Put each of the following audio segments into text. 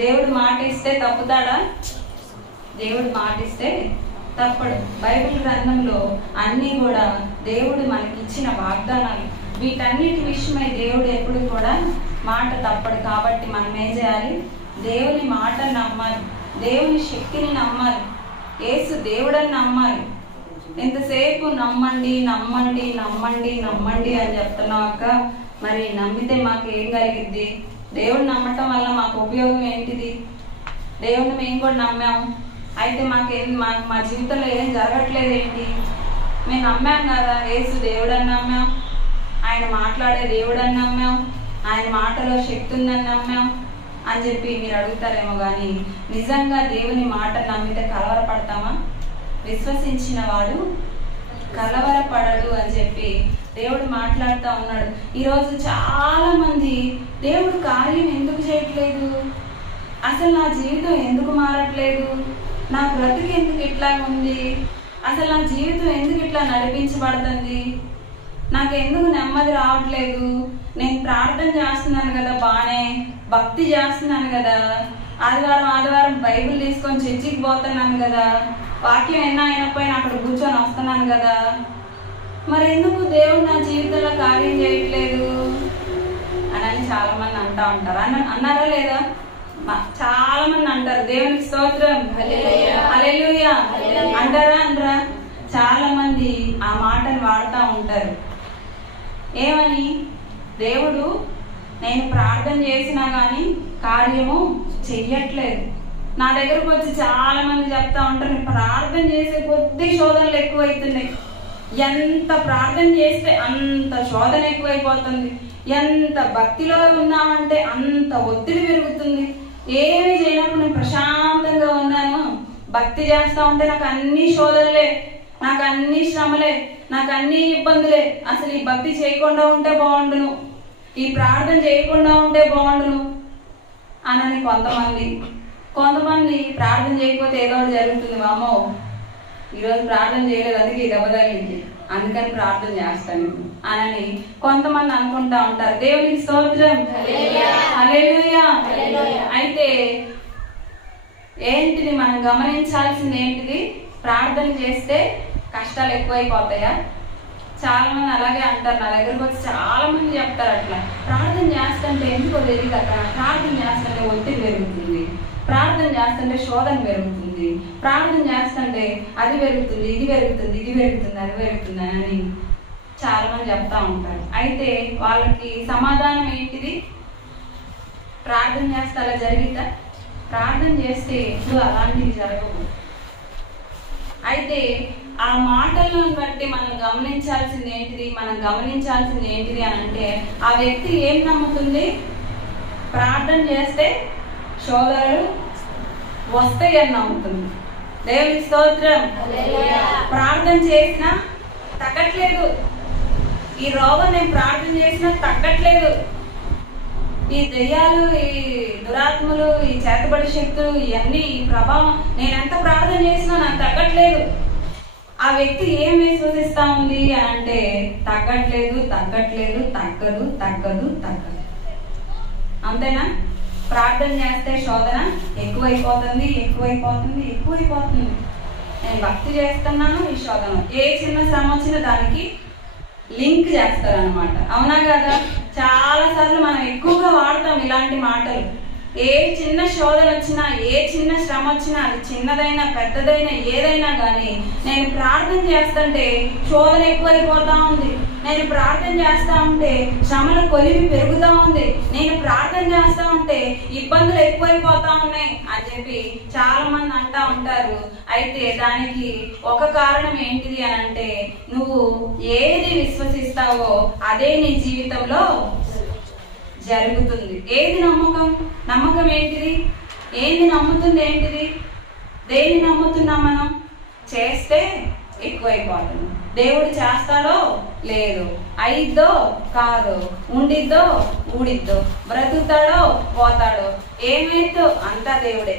దేవుడు మాట ఇస్తే తప్పుతాడా? దేవుడు మాట ఇస్తే తప్పడు. బైబిల్ గ్రంథంలో అన్నీ కూడా దేవుడు మనకి ఇచ్చిన వాగ్దానాలు. వీటన్నిటి విషయమై దేవుడు ఎప్పుడు కూడా మాట తప్పడు. కాబట్టి మనం ఏం చేయాలి? దేవుని మాటను నమ్మాలి, దేవుని శక్తిని నమ్మాలి, యేసు దేవుడని నమ్మాలి. ఎంతసేపు నమ్మండి నమ్మండి నమ్మండి నమ్మండి అని చెప్తున్నాం అక్క. మరి నమ్మితే మాకు ఏం కలిగిద్ది? దేవుడు నమ్మటం వల్ల మాకు ఉపయోగం ఏంటిది? దేవుడిని మేము కూడా నమ్మాము, అయితే మా జీవితంలో ఏం జరగట్లేదు ఏంటి? మేము నమ్మాం కదా, యేసు దేవుడని నమ్మాం, ఆయన మాట్లాడే దేవుడని నమ్మాం, ఆయన మాటలో శక్తి ఉందని నమ్మాం అని చెప్పి మీరు అడుగుతారేమో. కానీ నిజంగా దేవుని మాట నమ్మితే కలవరపడతామా? విశ్వసించిన వాడు కలవరపడడు అని చెప్పి దేవుడు మాట్లాడుతూ ఉన్నాడు. ఈరోజు చాలా మంది దేవుడు కార్యం ఎందుకు చేయట్లేదు, అసలు నా జీవితం ఎందుకు మారట్లేదు, నా బ్రతుకు ఎందుకు ఇట్లా ఉంది, అసలు నా జీవితం ఎందుకు ఇట్లా నడిపించబడుతుంది, నాకు ఎందుకు నెమ్మది రావట్లేదు, నేను ప్రార్థన చేస్తున్నాను కదా, బానే భక్తి చేస్తున్నాను కదా, ఆదివారం బైబిల్ తీసుకొని చర్చికి పోతున్నాను కదా, వాక్యం ఎన్నో అయినపోయినా అక్కడ కూర్చొని వస్తున్నాను కదా, మరి ఎందుకు దేవుడు నా జీవితంలో కార్యం చేయట్లేదు అని చాలా మంది అంటా ఉంటారు. అన్నారా లేదా? చాలా మంది అంటారు. దేవునికి స్తోత్రం, హల్లెలూయా అంటారా అనరా? చాలా మంది ఆ మాటను వాడుతూ ఉంటారు. ఏమని? దేవుడు నేను ప్రార్థన చేసినా కానీ కార్యము చెయ్యట్లేదు. నా దగ్గరకు వచ్చి చాలా మంది చెప్తా ఉంటారు, ప్రార్థన చేసే కొద్ది శోధనలు ఎక్కువైతున్నాయి, ఎంత ప్రార్థన చేస్తే అంత శోధన ఎక్కువైపోతుంది, ఎంత భక్తిలో ఉన్నామంటే అంత ఒత్తిడి పెరుగుతుంది, ఏమి చేయనప్పుడు నేను ప్రశాంతంగా ఉన్నాను, భక్తి చేస్తా ఉంటే నాకు అన్ని శోధనలే, నాకు అన్ని శ్రమలే, నాకు అన్ని ఇబ్బందులే, అసలు ఈ భక్తి చేయకుండా ఉంటే బాగుండును, ఈ ప్రార్థన చేయకుండా ఉంటే బాగుండును అని కొంతమంది ప్రార్థన చేయకపోతే ఏదో ఒకటి జరుగుతుంది, వామో ఈరోజు ప్రార్థన చేయలేదు అందుకే దెబ్బ తగిలింది అందుకని ప్రార్థన చేస్తాను అని కొంతమంది అనుకుంటా ఉంటారు. దేవునికి స్తోత్రం, హల్లెలూయా. అయితే ఏంటిది మనం గమనించాల్సింది ఏంటిది? ప్రార్థన చేస్తే కష్టాలు ఎక్కువైపోతాయా? చాలా మంది అలాగే అంటారు. నా దగ్గరకు వచ్చి చాలా మంది చెప్తారు అట్లా, ప్రార్థన చేస్తుంటే ఎందుకో తెలియదు అక్కడ, ప్రార్థన చేస్తుంటే ఒత్తిడి పెరుగుతుంది, ప్రార్థన చేస్తుంటే శోధన పెరుగుతుంది, ప్రార్థన చేస్తుంటే అది పెరుగుతుంది, ఇది పెరుగుతుంది, ఇది పెరుగుతుంది, అది పెరుగుతుంది అని చాలా మంది చెప్తా ఉంటారు. అయితే వాళ్ళకి సమాధానం ఏంటిది? ప్రార్థన చేస్తే అలా జరిగిద్దా? ప్రార్థన చేస్తే ఎప్పుడు అలాంటివి జరగవు. అయితే ఆ మాటలను బట్టి మనం గమనించాల్సింది ఏంటిది అని అంటే, ఆ వ్యక్తి ఏం నమ్ముతుంది? ప్రార్థన చేస్తే శోధనలు వస్తాయి అని నమ్ముతుంది. దేవునికి స్తోత్రం. ప్రార్థన చేసినా తగ్గట్లేదు, ఈ రోగం నేను ప్రార్థన చేసినా తగ్గట్లేదు, ఈ దెయ్యాలు, ఈ దురాత్మలు, ఈ చేతబడి శక్తులు, ఇవన్నీ ఈ ప్రభావం నేనెంత ప్రార్థన చేసినా నాకు తగ్గట్లేదు. ఆ వ్యక్తి ఏం విశ్వసిస్తా ఉంది అని అంటే, తగ్గట్లేదు, తగ్గదు. అంతేనా? ప్రార్థన చేస్తే శోధన ఎక్కువైపోతుంది. నేను భక్తి చేస్తున్నాను, ఈ శోధన ఏ చిన్న శ్రమ వచ్చినా దానికి లింక్ చేస్తారనమాట. అవునా కదా? చాలా సార్లు మనం ఎక్కువగా వాడతాం ఇలాంటి మాటలు. ఏ చిన్న శోధన వచ్చినా, ఏ చిన్న శ్రమ వచ్చినా, అది చిన్నదైనా పెద్దదైనా ఏదైనా కానీ, నేను ప్రార్థన చేస్తుంటే శోధన ఎక్కువైపోతా ఉంది, నేను ప్రార్థన చేస్తా ఉంటే శ్రమల కొలిమి పెరుగుతూ ఉంది, నేను ప్రార్థన చేస్తా ఉంటే ఇబ్బందులు ఎక్కువైపోతా ఉన్నాయి అని చెప్పి చాలా మంది అంటా ఉంటారు. అయితే దానికి ఒక కారణం ఏంటిది అని అంటే, నువ్వు ఏది విశ్వసిస్తావో అదే నీ జీవితంలో జరుగుతుంది. ఏది నమ్మకం ఏంటిది? ఏది నమ్ముతుంది ఏంటిది? దేన్ని నమ్ముతున్నాం మనం? చేస్తే ఎక్కువైపోతుంది, దేవుడు చేస్తాడో లేదు, అయిద్దో కాదో, ఉండిద్దో ఊడిద్దో, బ్రతుకుతాడో పోతాడో, ఏమైద్దో అంతా దేవుడే,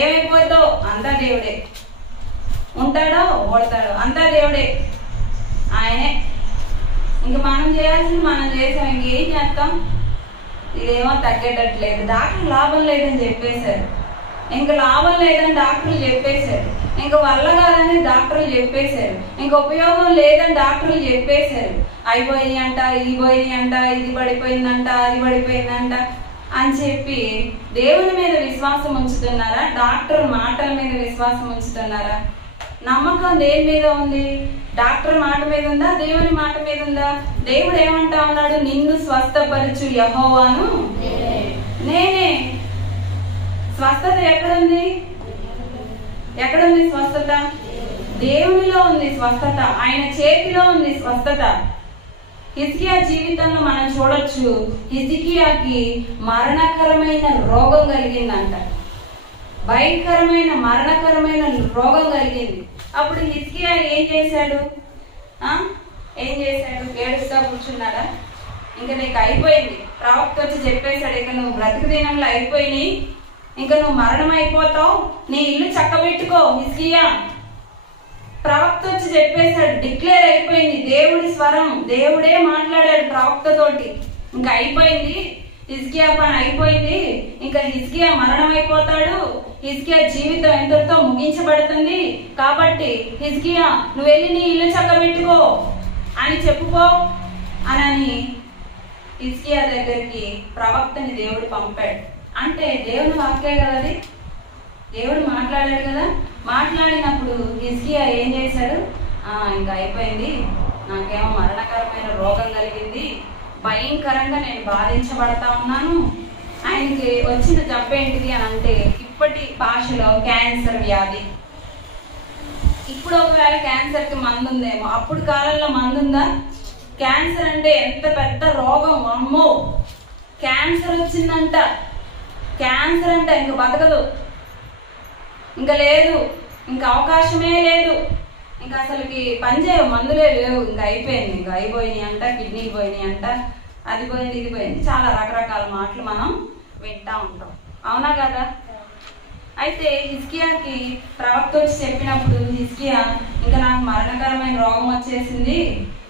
ఏమైపోద్దో అంతా దేవుడే, ఉంటాడో ఓడతాడో అంతా దేవుడే, ఆయనే. ఇంక మనం చేయాల్సింది మనం చేసాం, ఇంకేం చేస్తాం? ఇదేమో తగ్గేటట్లేదు, డాక్టర్ లాభం లేదని చెప్పేశారు. ఇంకా లాభం లేదని డాక్టర్లు చెప్పేశారు. ఇంకా వల్ల కాదని డాక్టర్లు చెప్పేశారు. ఇంకా ఉపయోగం లేదని డాక్టర్లు చెప్పేశారు. అయిపోయి అంట, ఇది పోయి అంట, ఇది పడిపోయిందంట, అది పడిపోయిందంట అని చెప్పి దేవుని మీద విశ్వాసం ఉంచుతున్నారా? డాక్టర్ మాటల మీద విశ్వాసం ఉంచుతున్నారా? నమ్మకం దేని మీద ఉంది? డాక్టర్ మాట మీద ఉందా? దేవుని మాట మీద ఉందా? దేవుడు ఏమంటా ఉన్నాడు? నిన్ను స్వస్థపరచు యెహోవాను నేనే. స్వస్థత ఎక్కడుంది? ఎక్కడుంది స్వస్థత? దేవునిలో ఉంది స్వస్థత, ఆయన చేతిలో ఉంది స్వస్థత. హిజ్కియా జీవితంలో మనం చూడొచ్చు, హిజ్కియాకి మరణకరమైన రోగం కలిగిందంట. భయంకరమైన మరణకరమైన రోగం కలిగింది. అప్పుడు హిజ్కియా ఏం చేశాడు? ఏడుస్తా కూర్చున్నాడా? ఇంకా నీకు అయిపోయింది. ప్రవక్త వచ్చి చెప్పేశాడు, ఇక నువ్వు బ్రతుకు దినంలో అయిపోయినాయి, ఇంకా నువ్వు మరణం అయిపోతావు, నీ ఇల్లు చక్కబెట్టుకో హిజ్కియా. ప్రవక్త వచ్చి చెప్పేశాడు, డిక్లేర్ అయిపోయింది. దేవుడి స్వరం, దేవుడే మాట్లాడాడు ప్రవక్తతోటి. ఇంకా అయిపోయింది, హిజ్కియా పని అయిపోయింది, ఇంకా హిజ్కియా మరణం అయిపోతాడు, హిజ్కియా జీవితం ఎంతటితో ముగించబడుతుంది. కాబట్టి హిజ్కియా నువ్వు వెళ్ళి నీ ఇల్లు చక్కబెట్టుకో అని చెప్పుకో అని హిజ్కియా దగ్గరికి ప్రవక్తని దేవుడు పంపాడు. అంటే దేవుని వాక్యే కదా అది, దేవుడు మాట్లాడాడు కదా. మాట్లాడినప్పుడు హిజ్కియా ఏం చేశాడు? ఇంకా అయిపోయింది, నాకేమో మరణకరమైన రోగం కలిగింది, భయంకరంగా నేను బాధించబడతా ఉన్నాను. ఆయనకి వచ్చిన జబ్బు ఏంటిది అని అంటే ఇప్పటి భాషలో క్యాన్సర్ వ్యాధి. ఇప్పుడు ఒకవేళ క్యాన్సర్కి మందు ఉందేమో, అప్పుడు కాలంలో మందు ఉందా? క్యాన్సర్ అంటే ఎంత పెద్ద రోగం, అమ్మో క్యాన్సర్ వచ్చిందంట, క్యాన్సర్ అంటే ఇంక బతకదు, ఇంకా లేదు, ఇంకా అవకాశమే లేదు, ఇంకా అసలుకి పనిచేయవు, మందులే లేవు, ఇంకా అయిపోయింది, ఇంకా అయిపోయినాయి అంట, కిడ్నీలు పోయినాయి అంట, అది పోయింది ఇది పోయింది, చాలా రకరకాల మాటలు మనం వింటా ఉంటాం, అవునా కదా? అయితే హిజ్కియాకి ప్రవక్త వచ్చి చెప్పినప్పుడు హిజ్కియా ఇంకా నాకు మరణకరమైన రోగం వచ్చేసింది,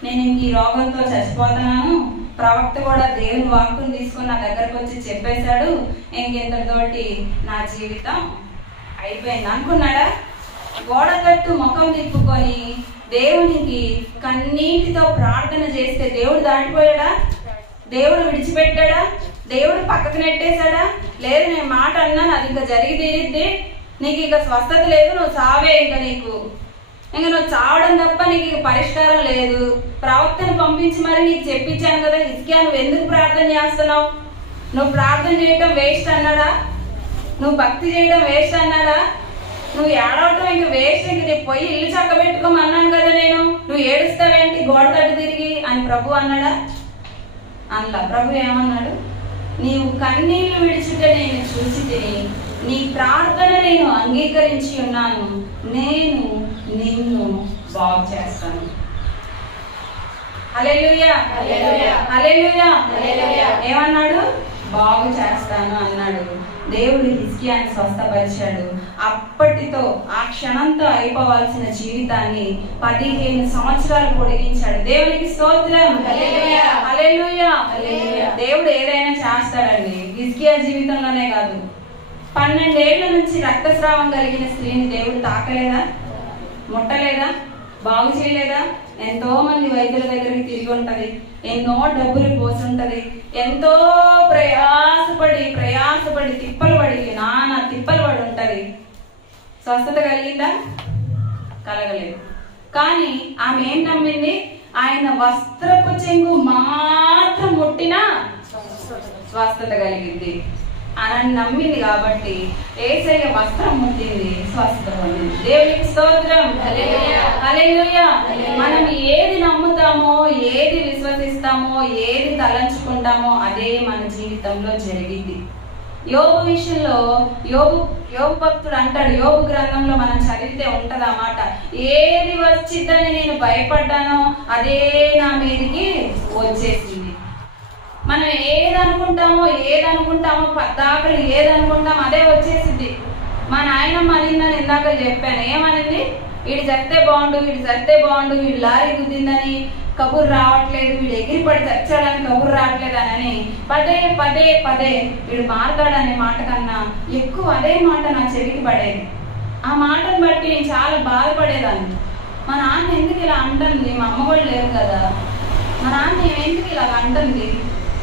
నేను ఇంక ఈ రోగంతో చచ్చిపోతున్నాను, ప్రవక్త కూడా దేవుని వాక్కుని తీసుకొని నా దగ్గరకు వచ్చి చెప్పేశాడు, ఇంకెంతటితోటి నా జీవితం అయిపోయింది అనుకున్నాడా? గోడ తట్టు ముఖం తిప్పుకొని దేవునికి కన్నీటితో ప్రార్థన చేస్తే దేవుడు దాటిపోయాడా? దేవుడు విడిచిపెట్టాడా? దేవుడు పక్కకు నెట్టేశాడా? లేదు, నేను మాట అన్నాను, అది ఇంకా జరిగి తీరిద్ది, నీకు ఇక స్వస్థత లేదు, నువ్వు చావే, ఇంకా నువ్వు చావడం తప్ప నీకు పరిష్కారం లేదు, ప్రవక్తను పంపించి మరి నీకు చెప్పించాను కదా హిజ్కియా, నువ్వు ఎందుకు ప్రార్థన చేస్తున్నావు? నువ్వు ప్రార్థన చేయడం వేస్ట్ అన్నాడా? నువ్వు భక్తి చేయడం వేస్ట్ అన్నాడా? నువ్వు ఏడవటం ఇంక వేస్ట్, ఇంక నీ పోయి ఇల్లు చక్కబెట్టుకోమన్నాను కదా నేను, నువ్వు ఏడుస్తావేంటి గోడ తట్టు తిరిగి అని ప్రభు అన్నాడా? అనలా. ప్రభు ఏమన్నాడు? నీవు కన్నీళ్లు విడిచితే నేను చూసి తిని నీ ప్రార్థన నేను అంగీకరించి ఉన్నాను, నేను నిన్ను బాగు చేస్తాను. హల్లెలూయా, హల్లెలూయా. ఏమన్నాడు? బాగు చేస్తాను అన్నాడు. దేవుడు హిజ్కియాని స్వస్థపరిచాడు. అప్పటితో ఆ క్షణంతో అయిపోవాల్సిన జీవితాన్ని 15 సంవత్సరాలు పొడిగించాడు. దేవునికి స్తోత్రం, హల్లెలూయా. దేవుడు ఏదైనా చేస్తాడండి. హిజ్కియా జీవితంలోనే కాదు, 12 ఏళ్ల నుంచి రక్తస్రావం కలిగిన స్త్రీని దేవుడు తాకలేదా? ముట్టలేదా? బాగు చేయలేదా? ఎంతో మంది వైద్యుల దగ్గరికి తిరిగి ఉంటది, ఎన్నో డబ్బులు పోసి ఉంటది, ఎంతో ప్రయాసపడి తిప్పలు పడి నానా తిప్పలు పడి ఉంటది. స్వస్థత కలిగిందా? కలగలేదు. కానీ ఆమె ఏం నమ్మింది? ఆయన వస్త్రపు చెంగు మాత్రం ముట్టినా స్వస్థత కలిగింది అని నమ్మింది. కాబట్టి యేసయ్య వస్త్రం ముట్టింది, స్వస్థత పొందింది. దేవునికి స్తోత్రం, హల్లెలూయా. మనం ఏది నమ్ముతామో, ఏది విశ్వసిస్తామో, ఏది తలంచుకుంటామో అదే మన జీవితంలో జరిగింది. యోబు విషయంలో యోబు భక్తుడు అంటాడు, యోబు గ్రంథంలో మనం చదివితే ఉంటది ఆ మాట, ఏది వచ్చిద్దని నేను భయపడ్డానో అదే నా మీదకి వచ్చేసింది. మనం ఏదనుకుంటామో పద్దాకలు ఏదనుకుంటామో అదే వచ్చేసింది. మా నాయనమ్మ అనిందని ఇందాక చెప్పాను, ఏమనింది? వీడు చస్తే బాగుండు, వీడు లారీ గుద్దిందని, కబురు రావట్లేదు, వీడు ఎగిరిపడి చచ్చాడని కబురు రావట్లేదు అని పదే పదే పదే వీడు మారతాడనే మాట కన్నా ఎక్కువ అదే మాట నా చెవికి పడేది. ఆ మాటను బట్టి నేను చాలా బాధపడేదాన్ని. మా నాన్న ఎందుకు ఇలా అంటుంది, మా అమ్మ కూడా లేరు కదా, మా నాన్న ఎందుకు ఇలా అంటుంది,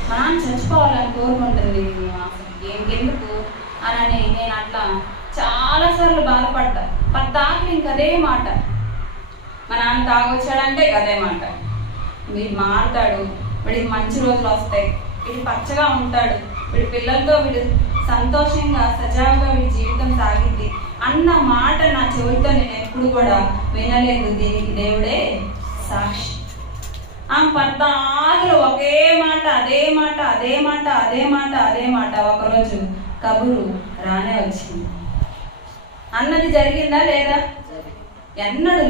మా నాన్న చచ్చిపోవాలని కోరుకుంటుంది, ఎందుకు అని నేను అట్లా చాలాసార్లు బాధపడ్డా. పద్దాకులు ఇంకదే మాట. మా నాన్న తాగొచ్చాడంటే అదే మాట, వీడు మారుతాడు, వీడికి మంచి రోజులు వస్తాయి, వీడు పచ్చగా ఉంటాడు, వీడి పిల్లలతో వీడు సంతోషంగా సజావుగా వీడి జీవితం సాగిద్ది అన్న మాట నా చెవులతో నేను ఎప్పుడు కూడా వినలేదు. దీనికి దేవుడే సాక్షి. ఆ పద్దాకులు ఒకే మాట, అదే మాట, అదే మాట, అదే మాట, అదే మాట. ఒకరోజు కబురు రానే వచ్చింది. అన్నది జరిగిందా లేదా? ఎన్నడు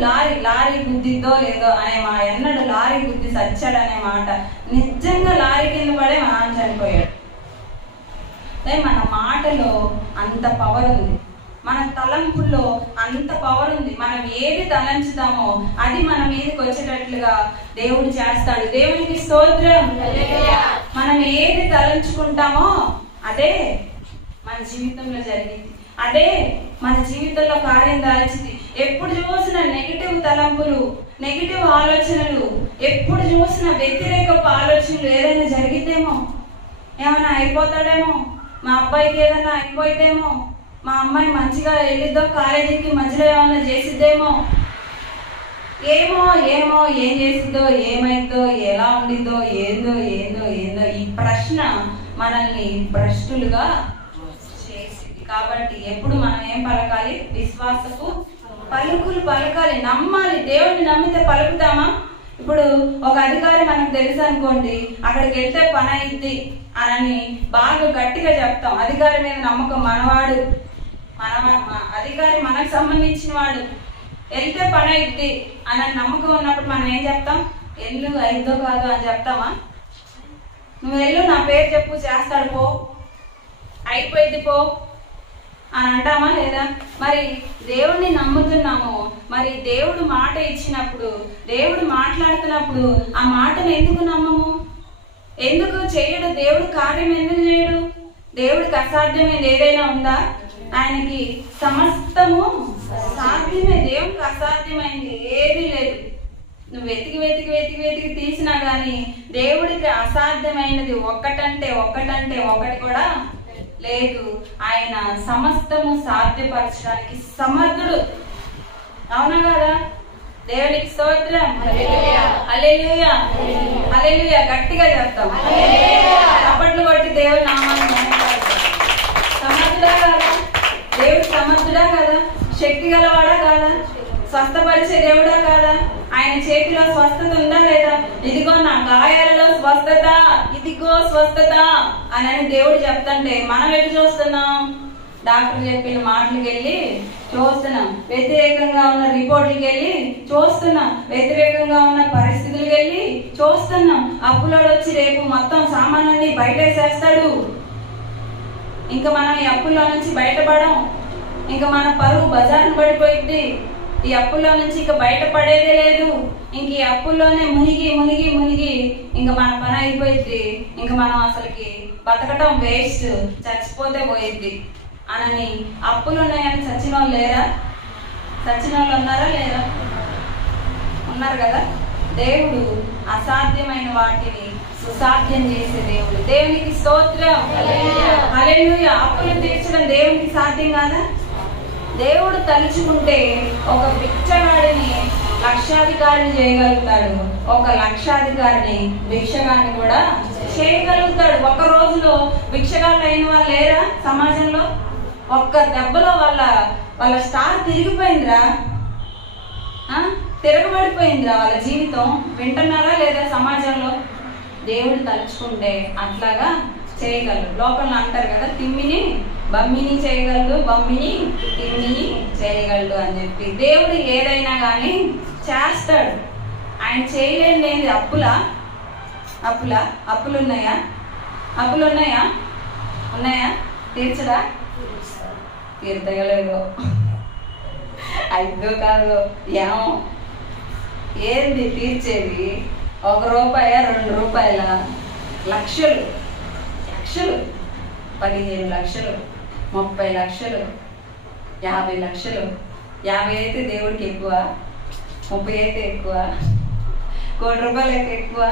లారీ గుద్దిద్దో లేదో అనే ఎన్నడు లారీ గుద్ది సచ్చాడనే మాట నిజంగా లారీ కింద పడే మా నాన్న చనిపోయాడు. మన మాటలో అంత పవర్ ఉంది, మన తలంపుల్లో అంత పవర్ ఉంది. మనం ఏది తలంచుతామో అది మన మీదకి వచ్చేటట్లుగా దేవుడు చేస్తాడు. దేవునికి స్తోత్రం. మనం ఏది తలంచుకుంటామో అదే మన జీవితంలో జరిగింది, అదే మన జీవితంలో కార్యం దాల్చింది. ఎప్పుడు చూసిన నెగిటివ్ తలంపులు, నెగిటివ్ ఆలోచనలు, ఎప్పుడు చూసిన వ్యతిరేకపు ఆలోచనలు ఏదైనా జరిగితేమో, ఏమైనా అయిపోతాడేమో, మా అబ్బాయికి ఏదైనా అయిపోయితేమో, మా అమ్మాయి మంచిగా వెళ్ళిద్దో కాలేజీకి మధ్యలో ఏమన్నా చేసిద్దేమో, ఏమో ఏమో ఏం చేసిద్దో, ఏమైద్దో, ఎలా ఉండిద్దో, ఏందో ఏందో ఏందో ఈ ప్రశ్న మనల్ని భ్రష్టులుగా చేసింది. కాబట్టి ఎప్పుడు మనం ఏం పలకాలి? విశ్వాసపు పలుకులు పలకాలి, నమ్మాలి. దేవుడిని నమ్మితే పలుకుతామా? ఇప్పుడు ఒక అధికారి మనకు తెలుసు అనుకోండి, అక్కడికి వెళ్తే పని అయింది అని బాగా గట్టిగా చెప్తాం. అధికారి మీద నమ్మకం, మనవాడు, అధికారి మనకు సంబంధించిన వాడు, వెళ్తే పని అయింది అని నమ్మకం ఉన్నప్పుడు మనం ఏం చెప్తాం? ఎల్లు, అయిందో కాదు అని చెప్తామా? నువ్వు వెళ్ళు, నా పేరు చెప్పు, చేస్తాడు పో, అయిపోయింది పో అని అంటామా లేదా? మరి దేవుడిని నమ్ముతున్నాము, మరి దేవుడు మాట ఇచ్చినప్పుడు, దేవుడు మాట్లాడుతున్నప్పుడు ఆ మాటను ఎందుకు నమ్మము? ఎందుకు చేయడు? దేవుడు కార్యం ఎందుకు చేయడు? దేవుడికి అసాధ్యమైనది ఏదైనా ఉందా? ఆయనకి సమస్తము సాధ్యమే. దేవుడికి అసాధ్యమైంది ఏది లేదు. నువ్వు వెతికి వెతికి వెతికి వెతికి తీసినా గానీ దేవుడికి అసాధ్యమైనది ఒక్కటంటే ఒకటి కూడా లేదు. ఆయన సమస్తము సాధ్యపరచడానికి సమర్థుడు. అవునా కదా? దేవునికి స్తోత్రం. హల్లెలూయా, హల్లెలూయా. గట్టిగా చెప్తాం, చప్పట్లు కొట్టి దేవుని నామాన్ని మహిమపరుద్దాం. సమర్థుడా కాదా? దేవుడు సమర్థుడా కాదా? శక్తి గలవాడా కాదా? స్వస్థపరిచే దేవుడా కాదా? ఆయన చేతిలో స్వస్థత ఉందా లేదా? ఇదిగో నా గాయాలలో స్వస్థత, ఇదిగో స్వస్థత అని దేవుడు చెప్తుంటే మనం ఎటు చూస్తున్నాం? డాక్టర్ చెప్పిన మాటలకు వెళ్ళి చూస్తున్నాం, వ్యతిరేకంగా ఉన్న రిపోర్ట్లకి వెళ్ళి చూస్తున్నాం, వ్యతిరేకంగా ఉన్న పరిస్థితులకు వెళ్ళి చూస్తున్నాం. అప్పులోడు వచ్చి రేపు మొత్తం సామాన్లన్నీ బయటేసేస్తాడు, ఇంకా మనం ఈ అప్పుల్లో నుంచి బయటపడం, ఇంకా మన పరువు బజార్ను పడిపోయింది, ఈ అప్పుల్లో నుంచి ఇంకా బయటపడేదే లేదు, ఇంక ఈ అప్పుల్లోనే మునిగి మునిగి మునిగి ఇంకా మన పని అయిపోయింది, ఇంకా మనం అసలుకి బతకటం వేస్ట్, చచ్చిపోతే పోయింది అని అప్పులు ఉన్నాయని చచ్చిన వాళ్ళు లేరా? చచ్చిన వాళ్ళు ఉన్నారా లేరా? ఉన్నారు కదా. దేవుడు అసాధ్యమైన వాటిని సుసాధ్యం చేసే దేవుడు. దేవునికి స్తోత్రం. హల్లెలూయా. అప్పులు తీర్చడం దేవునికి సాధ్యం కాదా? దేవుడు తలుచుకుంటే ఒక భిక్షగాడిని లక్షాధికారిని చేయగలుగుతాడు, ఒక లక్షాధికారిని భిక్షగాడిని కూడా చేయగలుగుతాడు. ఒక రోజులో భిక్షగాళ్ళు అయిన వాళ్ళు లేరా సమాజంలో? ఒక్క దెబ్బలో వాళ్ళ స్టార్ తిరిగిపోయిందిరా, తిరగబడిపోయిందిరా వాళ్ళ జీవితం. వింటున్నారా లేదా సమాజంలో? దేవుడు తలుచుకుంటే అట్లాగా చేయగలరు. లోపల అంటారు కదా, తిమ్మిని బమ్మిని చేయగలడు, బమ్మిని తిమ్మిని చేయగలడు అని చెప్పి. దేవుడు ఏదైనా కానీ చేస్తాడు. ఆయన చేయలేని అప్పులు ఉన్నాయా? ఉన్నాయా? తీర్చడా? తీర్చగలదు. అయిదో కాదు ఏమో, ఏంది తీర్చేది? రూపాయ 2 రూపాయల లక్షలు లక్షలు 15 లక్షలు 30 లక్షలు 50 లక్షలు 50 అయితే దేవుడికి ఎక్కువ 30 అయితే ఎక్కువ 1 కోటి రూపాయలు అయితే ఎక్కువ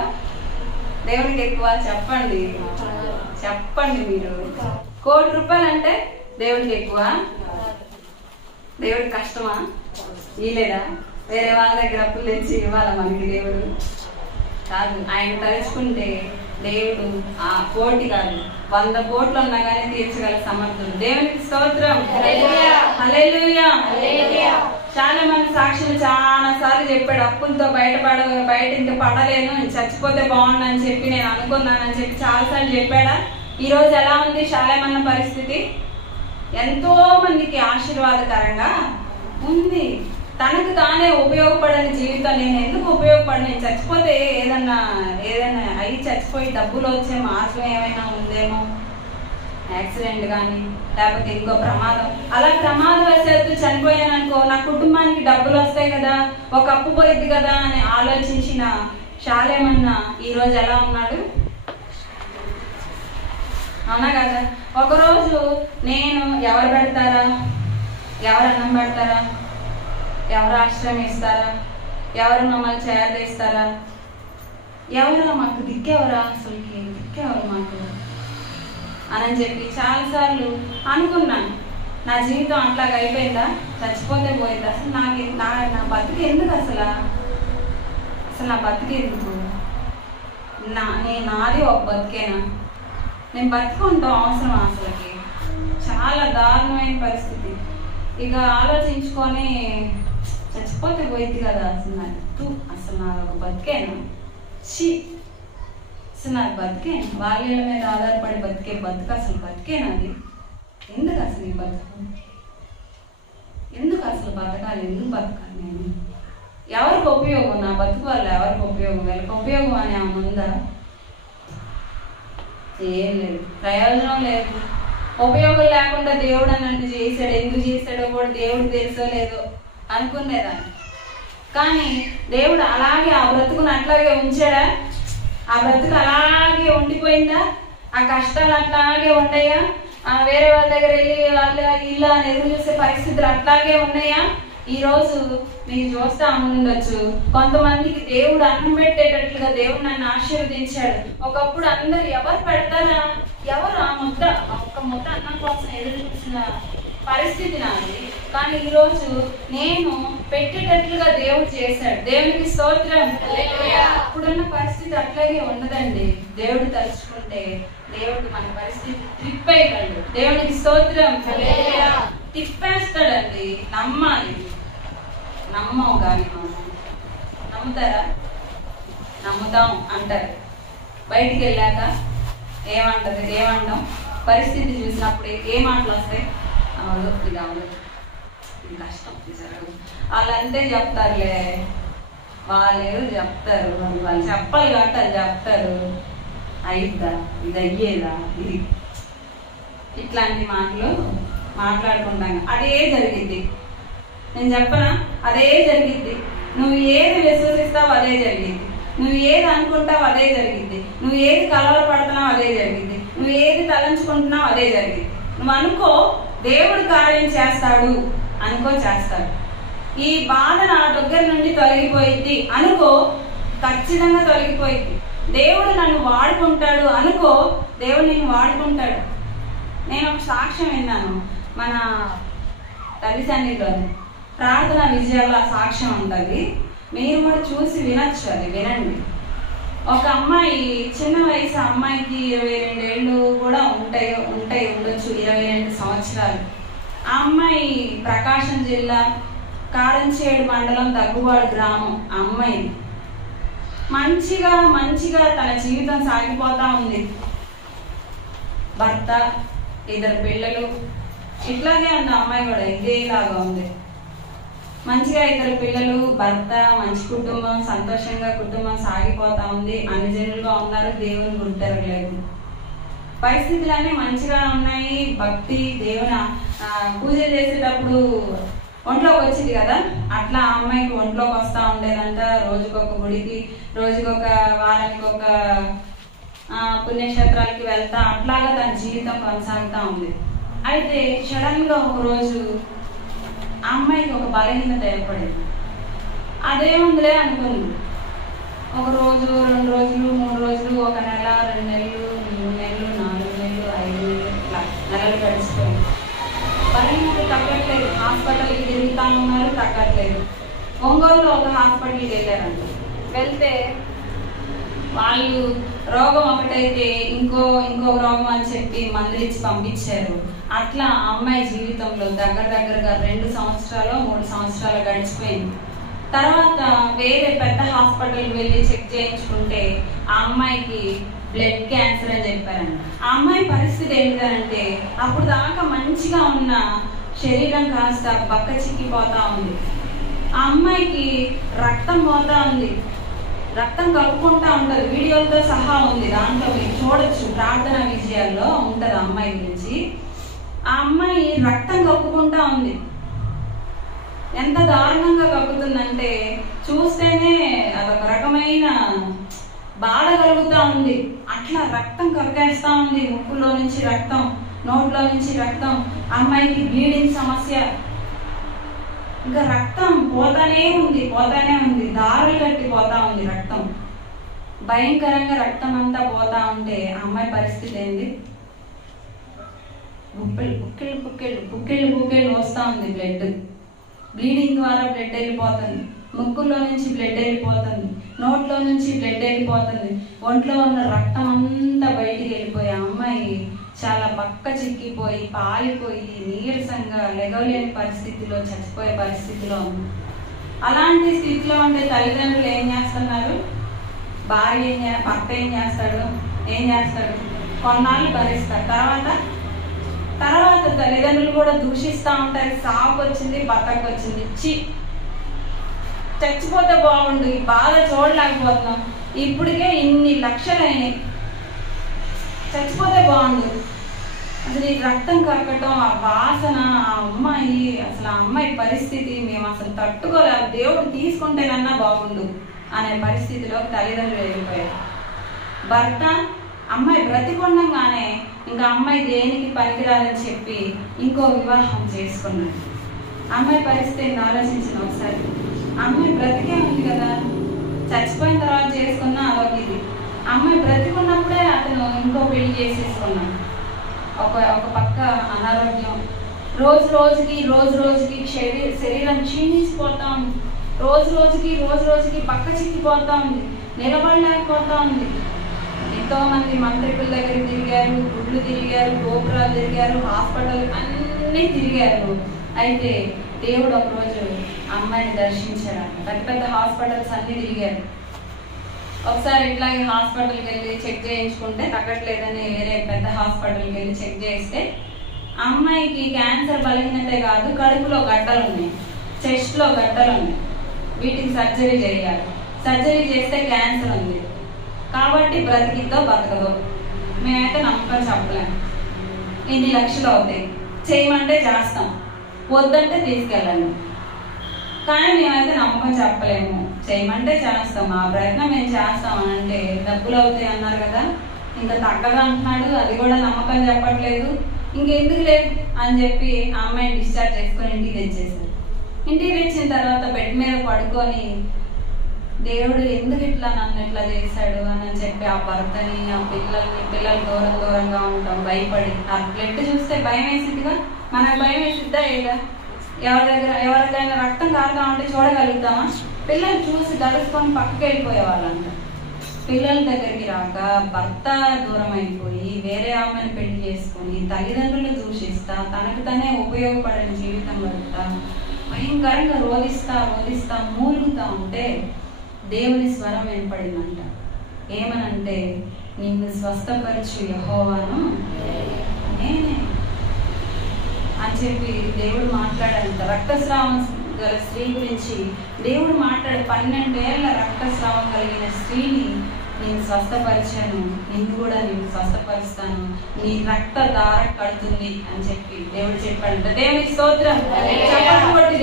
దేవుడికి ఎక్కువ చెప్పండి మీరు 1 కోటి రూపాయలు అంటే దేవుడికి ఎక్కువ దేవుడికి కష్టమా ఇలేదా వేరే వాళ్ళ దగ్గర అప్పులు తెచ్చి ఇవ్వాలా మనకి దేవుడు కాదు ఆయన తలుచుకుంటే దేవుడు ఆ 1 కోటి కాదు 100 కోట్లు ఉన్నా కానీ తీర్చగల సమర్థుడు దేవునికి స్తోత్రం హల్లెలూయా చాలా మంది సాక్షులు చాలా సార్లు చెప్పాడు అప్పులతో బయట ఇంకా పడలేను చచ్చిపోతే బాగుండు అని చెప్పి నేను అనుకున్నానని చెప్పి చాలా సార్లు చెప్పాడా ఈ రోజు ఎలా ఉంది శాలేమన్న పరిస్థితి ఎంతో మందికి ఆశీర్వాదకరంగా ఉంది తనకు తానే ఉపయోగపడని జీవితం నేను ఎందుకు ఉపయోగపడను నేను చచ్చిపోతే ఏదన్నా అయి చచ్చిపోయి డబ్బులు వచ్చే మార్గం ఏమైనా ఉందేమో యాక్సిడెంట్ కానీ లేకపోతే ఇంకో ప్రమాదం అలా ప్రమాదవశాత్తు చనిపోయాను అనుకో నా కుటుంబానికి డబ్బులు వస్తాయి కదా ఒక అప్పు పోయిద్ది కదా అని ఆలోచించిన శాలేమన్న ఈరోజు ఎలా ఉన్నాడు అవునా కదా ఒకరోజు నేను ఎవరు పెడతారా ఎవరు అన్నం పెడతారా ఎవరు ఆశ్రయం ఇస్తారా ఎవరు మమ్మల్ని చేరదీస్తారా ఎవరు మాకు దిక్కెవరా అసలుకి దిక్కెవరు మాకు అని చెప్పి చాలాసార్లు అనుకున్నాను నా జీవితం అట్లాగ అయిపోయిందా చచ్చిపోతే పోయిందా అసలు నా బతికి ఎందుకు అసలు నా బతికి ఎందుకు నాది ఒక బతికేనా నేను బతుకుంటాం అవసరం అసలుకి చాలా దారుణమైన పరిస్థితి ఇక ఆలోచించుకొని చచ్చిపోతే పోయింది కదా అసలు నా ఒక బతికేనా అసలు నాకు బతికేనా వాళ్ళ మీద ఆధారపడి బతికే బతుకు అసలు బతికేనా అది ఎందుకు అసలు ఈ బతుకు ఎందుకు అసలు బతకాలి ఎందుకు బతకాలి నేను ఎవరికి ఉపయోగం నా బతుకు వల్ల ఎవరికి ఉపయోగం వీళ్ళకి ఉపయోగం అని ఏమైనా ఉందా ఏం లేదు ప్రయోజనం లేదు ఉపయోగం లేకుండా దేవుడు అన్నట్టు చేశాడు ఎందుకు చేశాడో కూడా దేవుడు తెలుసో లేదో అనుకునేదాన్ని కానీ దేవుడు అలాగే ఆ బ్రతుకును అట్లాగే ఉంచాడా ఆ బ్రతుకు అలాగే ఉండిపోయిందా ఆ కష్టాలు అట్లాగే ఉన్నాయా వేరే వాళ్ళ దగ్గర వెళ్ళి వాళ్ళ ఇల్లు అని ఎదురు చూసే పరిస్థితులు అట్లాగే ఉన్నాయా ఈ రోజు మీరు చూస్తా ఉండొచ్చు కొంతమందికి దేవుడు అన్నం పెట్టేటట్లుగా దేవుడు నన్ను ఆశీర్వదించాడు ఒకప్పుడు అందరు ఎవరు పెడతారా ఎవరు ఆ ముద్ద ఒక్క ముద్ద అన్నం కోసం ఎదురు చూసిన పరిస్థితి నాది కానీ ఈ రోజు నేను పెట్టేటట్లుగా దేవుడు చేశాడు దేవునికి స్తోత్రం ఇప్పుడున్న పరిస్థితి అట్లాగే ఉండదండి దేవుడు తలుచుకుంటే దేవుడు మన పరిస్థితి తిప్పేయగలడు దేవునికి స్తోత్రం తిప్పేస్తాడండి నమ్మాలి నమ్మవు కానీ నమ్ముతారా నమ్ముతాం అంటారు బయటికి వెళ్ళాక ఏమంటాం పరిస్థితి చూసినప్పుడు ఏ మాటలు వస్తాయి అవదు ఇది అవదు ఇది కష్టం జరగదు వాళ్ళంతే చెప్తారులే వాళ్ళు చెప్తారు వాళ్ళు చెప్పాలి కాబట్టి అది చెప్తారు అయిద్దా ఇది అయ్యేదా ఇది ఇట్లాంటి మాటలు మాట్లాడుకుంటాం అదే జరిగింది నేను చెప్పనా అదే జరిగింది నువ్వు ఏది విశ్వసిస్తావు అదే జరిగింది నువ్వు ఏది అనుకుంటావు అదే జరిగింది నువ్వు ఏది కలవరపడుతున్నావు అదే జరిగింది నువ్వు ఏది తలంచుకుంటున్నావు అదే జరిగింది నువ్వు అనుకో దేవుడు కార్యం చేస్తాడు అనుకో చేస్తాడు ఈ బాధ నా దగ్గర నుండి తొలగిపోయింది అనుకో ఖచ్చితంగా తొలగిపోయింది దేవుడు నన్ను వాడుకుంటాడు అనుకో దేవుడు నిన్ను వాడుకుంటాడు నేను ఒక సాక్ష్యం విన్నాను మన తల్లి సన్నిధిలోని ప్రార్థన విజయాల సాక్ష్యం ఉంటుంది మీరు కూడా చూసి వినొచ్చు అది వినండి ఒక అమ్మాయి చిన్న వయసు అమ్మాయికి 22 ఏళ్ళు కూడా ఉండొచ్చు 22 సంవత్సరాలు ఆ అమ్మాయి ప్రకాశం జిల్లా కారంచేడు మండలం దగ్గుబాడు గ్రామం ఆ అమ్మాయి మంచిగా తన జీవితం సాగిపోతా ఉంది భర్త 2 పిల్లలు ఇట్లాగే ఉంది అమ్మాయి కూడా ఇదేలాగా ఉంది మంచిగా 2 పిల్లలు భర్త మంచి కుటుంబం సంతోషంగా కుటుంబం సాగిపోతా ఉంది అన్ని జనులుగా ఉన్నారు దేవుని గుర్తెరగలేదు పరిస్థితులన్నీ మంచిగా ఉన్నాయి భక్తి దేవుని పూజ చేసేటప్పుడు ఒంట్లోకి వచ్చింది కదా, అట్లా ఆ అమ్మాయికి ఒంట్లోకి వస్తూ ఉండేదంట. రోజుకొక గుడికి, రోజుకొక వారానికి ఒక పుణ్యక్షేత్రాలకి వెళ్తా అట్లాగా తన జీవితం కొనసాగుతూ ఉంది. అయితే సడన్ గా ఒక రోజు ఆ అమ్మాయికి ఒక బలహీనత ఏర్పడింది. అదేముందిలే అనుకుంది. ఒక రోజు, 2 రోజులు, 3 రోజులు, ఒక నెల, 2 నెలలు, 3 నెలలు, 4 నెలలు, 5 నెలలు, ఇట్లా నెలలు గడిచిపోయింది. బలహీనత తగ్గట్లేదు. హాస్పిటల్కి తిరుగుతా ఉన్నారు, తగ్గట్లేదు. ఒంగోలులో ఒక హాస్పిటల్కి వెళ్ళారంట. వెళ్తే వాళ్ళు రోగం ఒకటైతే ఇంకో రోగం అని చెప్పి మందులు ఇచ్చి పంపించారు. అట్లా ఆ అమ్మాయి జీవితంలో దగ్గరగా 2 సంవత్సరాలు 3 సంవత్సరాలు గడిచిపోయింది. తర్వాత వేరే పెద్ద హాస్పిటల్ వెళ్ళి చెక్ చేయించుకుంటే ఆ అమ్మాయికి బ్లడ్ క్యాన్సర్ అని చెప్పారంట. ఆ అమ్మాయి పరిస్థితి ఏంటంటే అప్పుడు దాకా మంచిగా ఉన్న శరీరం కాస్త బక్క చిక్కిపోతా ఉంది. ఆ అమ్మాయికి రక్తం పోతా ఉంది, రక్తం కలుపుకుంటా ఉంటది, వీడియోలతో సహా ఉంది. దాంట్లో మీరు చూడొచ్చు, ప్రార్థన విజయాల్లో ఉంటది ఆ అమ్మాయి గురించి. ఆ అమ్మాయి రక్తం కప్పుకుంటా ఉంది. ఎంత దారుణంగా కప్పుతుందంటే చూస్తేనే అదొక రకమైన బాధ కలుగుతా ఉంది. అట్లా రక్తం కక్కేస్తా ఉంది. ముక్కులో నుంచి రక్తం, నోట్లో నుంచి రక్తం. అమ్మాయికి బ్లీడింగ్ సమస్య. ఇంకా రక్తం పోతానే ఉంది. దారులు కట్టి పోతా ఉంది రక్తం. భయంకరంగా రక్తం అంతా పోతా ఉంటే అమ్మాయి పరిస్థితి ఏంది? పుక్కెళ్ళు వస్తా ఉంది బ్లడ్. బ్లీడింగ్ ద్వారా బ్లడ్ వెళ్ళిపోతుంది. ముక్కులో నుంచి బ్లడ్ వెళ్ళిపోతుంది, నోట్లో నుంచి బ్లడ్ వెళ్ళిపోతుంది. ఒంట్లో ఉన్న రక్తం అంతా బయటికి వెళ్ళిపోయి ఆ అమ్మాయి చాలా బక్క చిక్కిపోయి, పాలిపోయి, నీరసంగా లెగలేని పరిస్థితిలో, చచ్చిపోయే పరిస్థితిలో ఉంది. అలాంటి స్థితిలో ఉండే తల్లిదండ్రులు ఏం చేస్తున్నారు? భర్త ఏం చేస్తాడు? కొన్నాళ్ళు భరిస్తారు. తర్వాత తల్లిదండ్రులు కూడా దూషిస్తూ ఉంటారు. సాకు వచ్చింది, బతకు వచ్చింది, చచ్చిపోతే బాగుండు, ఈ బాధ చూడలేకపోతున్నాం, ఇప్పటికే ఇన్ని లక్షలైనాయి, చచ్చిపోతే బాగుండు. అసలు ఈ రక్తం కక్కటం, ఆ వాసన, ఆ అమ్మాయి పరిస్థితి మేము అసలు తట్టుకోలేదు, దేవుడు తీసుకుంటేనన్నా బాగుండు అనే పరిస్థితిలో తల్లిదండ్రులు వెళ్ళిపోయారు. భర్త అమ్మాయి బ్రతికొండంగానే ఇంకా అమ్మాయి దేనికి పనికిరాదని చెప్పి ఇంకో వివాహం చేసుకున్నాడు. అమ్మాయి పరిస్థితిని ఆలోచించిన ఒకసారి. అమ్మాయి బ్రతికే ఉంది కదా, చచ్చిపోయిన తర్వాత చేసుకున్నా అదొక ఇది. అమ్మాయి బ్రతికున్నప్పుడే అతను ఇంకో పెళ్లి చేసేసుకున్నాడు. ఒక పక్క అనారోగ్యం, రోజు రోజుకి శరీరం క్షీణించిపోతా ఉంది. రోజు రోజుకి పక్క చిక్కిపోతా ఉంది, నిలబడలేకపోతా ఉంది. ఎంతో మంది మంత్రికుల దగ్గర తిరిగారు, గుళ్ళు తిరిగారు, గోపురాలు తిరిగారు, హాస్పిటల్ అన్నీ తిరిగారు. అయితే దేవుడు ఒకరోజు అమ్మాయిని దర్శించాడు. పెద్ద హాస్పిటల్స్ అన్ని తిరిగారు. ఒకసారి ఇట్లాగే హాస్పిటల్కి వెళ్ళి చెక్ చేయించుకుంటే తగ్గట్లేదని వేరే పెద్ద హాస్పిటల్కి వెళ్ళి చెక్ చేస్తే అమ్మాయికి క్యాన్సర్ బలహీనతే కాదు, కడుపులో గడ్డలు ఉన్నాయి, చెస్ట్ లో గడ్డలు ఉన్నాయి, వీటికి సర్జరీ చేయాలి. సర్జరీ చేస్తే క్యాన్సర్ ఉంది కాబట్టి బ్రతికిద్దో బతకదో. మేమైతే నమ్మకం చెప్పలేము. ఇన్ని లక్షలు అవుతాయి, చేయమంటే చేస్తాం, వద్దంటే తీసుకెళ్ళండి. కానీ మేమైతే నమ్మకం చెప్పలేము, చేయమంటే చేస్తాం, ఆ ప్రయత్నం మేము చేస్తాం అని అంటే డబ్బులు అవుతాయి అన్నారు కదా, ఇంకా తగ్గదు అంటున్నాడు. అది కూడా నమ్మకం చెప్పట్లేదు. ఇంకెందుకు లేదు అని చెప్పి ఆ అమ్మాయిని డిశ్చార్జ్ చేసుకొని ఇంటికి తెచ్చేసారు. ఇంటికి తెచ్చిన తర్వాత బెడ్ మీద పడుకొని దేవుడు ఎందుకు నన్ను ఇట్లా చేశాడు అని చెప్పి ఆ భర్తని, ఆ పిల్లలు దూరంగా ఉంటాం భయపడి. ఆ బ్లడ్ చూస్తే భయం వేసిద్దిగా, మనకు భయం వేసిద్దా ఏదా? ఎవరికైనా రక్తం కారుతా ఉంటే చూడగలుగుతామా? పిల్లలు చూసి దడుచుకొని పక్కకి వెళ్ళిపోయేవాళ్ళంట. పిల్లల దగ్గరికి రాక భర్త దూరం అయిపోయి వేరే ఆమెను పెళ్లి చేసుకొని తల్లిదండ్రులు దూషిస్తా, తనకు తనే ఉపయోగపడని జీవితం గడుపుతా, భయంకరంగా రోధిస్తా మూలుగుతా ఉంటే దేవుని స్వరం వినపడిందంట. ఏమనంటే, నిన్ను స్వస్థపరచు యెహోవాను నేనే అని చెప్పి దేవుడు మాట్లాడాలంట. రక్తస్రావం గల స్త్రీ గురించి దేవుడు మాట్లాడు. 12 ఏళ్ల రక్తస్రావం కలిగిన స్త్రీని నేను స్వస్థపరిచాను, నిన్ను కూడా నేను స్వస్థపరుస్తాను, నీ రక్త దార కడుతుంది అని చెప్పి దేవుడు చెప్పాడంట. దేవుని స్తోత్రం.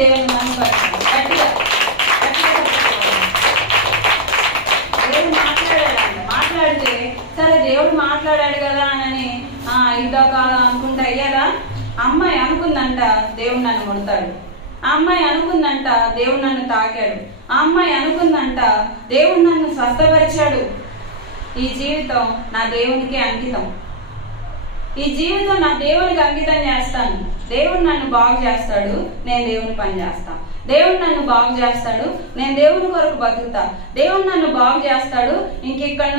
దేవుని మహిమపరచాలి. గట్టిగా దేవుడు మాట్లాడాడంట. మాట్లాడితే సరే దేవుడు మాట్లాడాడు కదా అని ఇదో కాదా అనుకుంటే అయ్యారా? అమ్మాయి అనుకుందంట దేవుడు నన్ను కొడతాడు, ఆ అమ్మాయి అనుకుందంట దేవుడు నన్ను తాకాడు, ఆ అమ్మాయి అనుకుందంట దేవుడు నన్ను స్వస్థపరిచాడు. ఈ జీవితం నా దేవునికి అంకితం, ఈ జీవితం నా దేవునికి అంకితం చేస్తాను. దేవుడు నన్ను బాగు చేస్తాడు, నేను దేవుని పని చేస్తాను. దేవుడు నన్ను బాగు చేస్తాడు, నేను దేవుని కొరకు బతుకుతా. దేవుడు నన్ను బాగు చేస్తాడు, ఇంకిక్కడి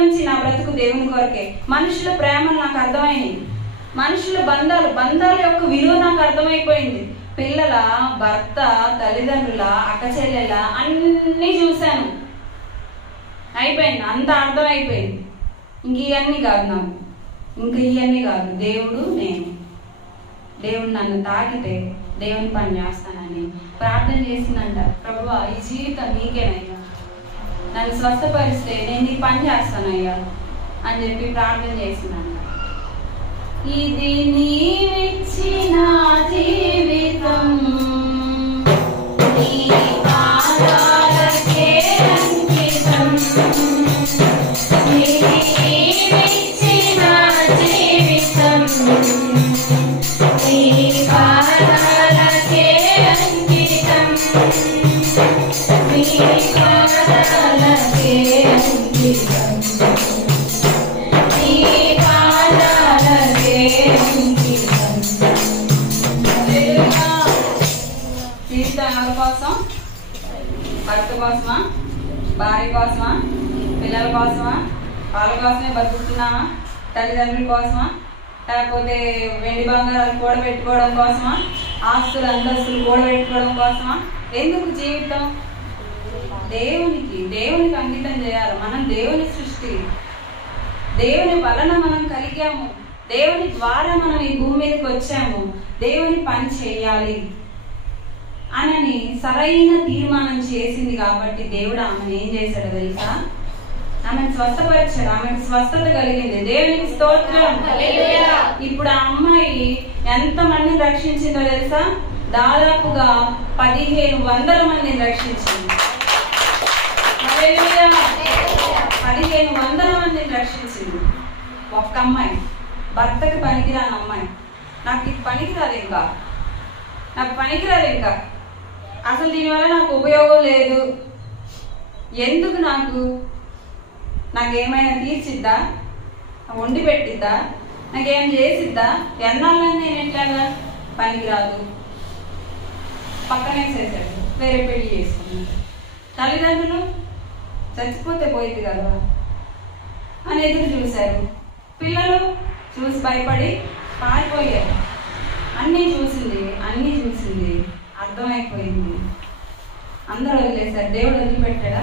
నుంచి నా బ్రతుకు దేవుని కొరకే. మనుషుల ప్రేమలు నాకు అర్థమైంది, మనుషుల బంధాల యొక్క విలువ నాకు అర్థమైపోయింది. పిల్లల, భర్త, తల్లిదండ్రుల, అక్క చెల్లెల అన్నీ చూశాను, అయిపోయింది, అంత అర్థమైపోయింది. ఇవన్నీ కాదు నాకు, ఇవన్నీ కాదు. దేవుడు నేను, దేవుడు నన్ను తాకితే దేవుని పని చేస్తానని ప్రార్థన చేసిందంట. ప్రభువా, ఈ జీవితం నీకేనయ్యా, నన్ను స్వస్థపరిస్తే నేను నీ పని చేస్తానయ్యా అని చెప్పి ప్రార్థన చేసిందంట. ఇది నీవిచ్చిన జీవితం, నీ పాదాలకే అంకితం. నీవిచ్చిన జీవితం, నీ పాదాలకే అంకితం. నీ పాదాలకే అంకితం. జీవితం ఎవరి కోసం? భర్త కోసమా? భార్య కోసమా? పిల్లల కోసమా? వాళ్ళ కోసమే బతుకుతున్నావా? తల్లిదండ్రుల కోసమా? లేకపోతే వెండి బంగారాలు కూడబెట్టుకోవడం కోసమా? ఆస్తులు అంతస్తులు కూడబెట్టుకోవడం కోసమా? ఎందుకు జీవితం? దేవునికి అంకితం చేయాలి. మనం దేవుని సృష్టి, దేవుని వలన మనం కలిగాము, దేవుని ద్వారా మనం ఈ భూమి మీదకి వచ్చాము. దేవుని పని చేయాలి అని సరైన తీర్మానం చేసింది కాబట్టి దేవుడు ఆమెను ఏం చేశాడో తెలుసా? ఆమెను స్వస్థపరిచాడు, ఆమెకు స్వస్థత కలిగింది. దేవునికి స్తోత్రం. ఇప్పుడు ఆ అమ్మాయి ఎంత మందిని రక్షించిందో తెలుసా? దాదాపుగా 1500 మందిని రక్షించింది. 1500 మందిని రక్షించింది ఒక్క అమ్మాయి. భర్తకి పనికిరాని అమ్మాయి, నాకు ఇది పనికిరాదు, నాకు పనికిరాదు, అసలు దీనివల్ల నాకు ఉపయోగం లేదు, ఎందుకు నాకేమైనా తీర్చిద్దా, వండి పెట్టిద్దా, నాకేం చేసిద్దా, ఎన్నాళ్ళని నేను ఎట్లాగా పనికిరాదు, పక్కనే చేశాడు, వేరే పెళ్లి చేసుకున్నాడు. తల్లిదండ్రులు చచ్చిపోతే పోయింది కదా అని ఎదురు చూశారు. పిల్లలు చూసి భయపడి పారిపోయారు. అన్నీ చూసింది, అర్థమైపోయింది. అందరూ వదిలేశారు. దేవుడు వదిలిపెట్టాడా?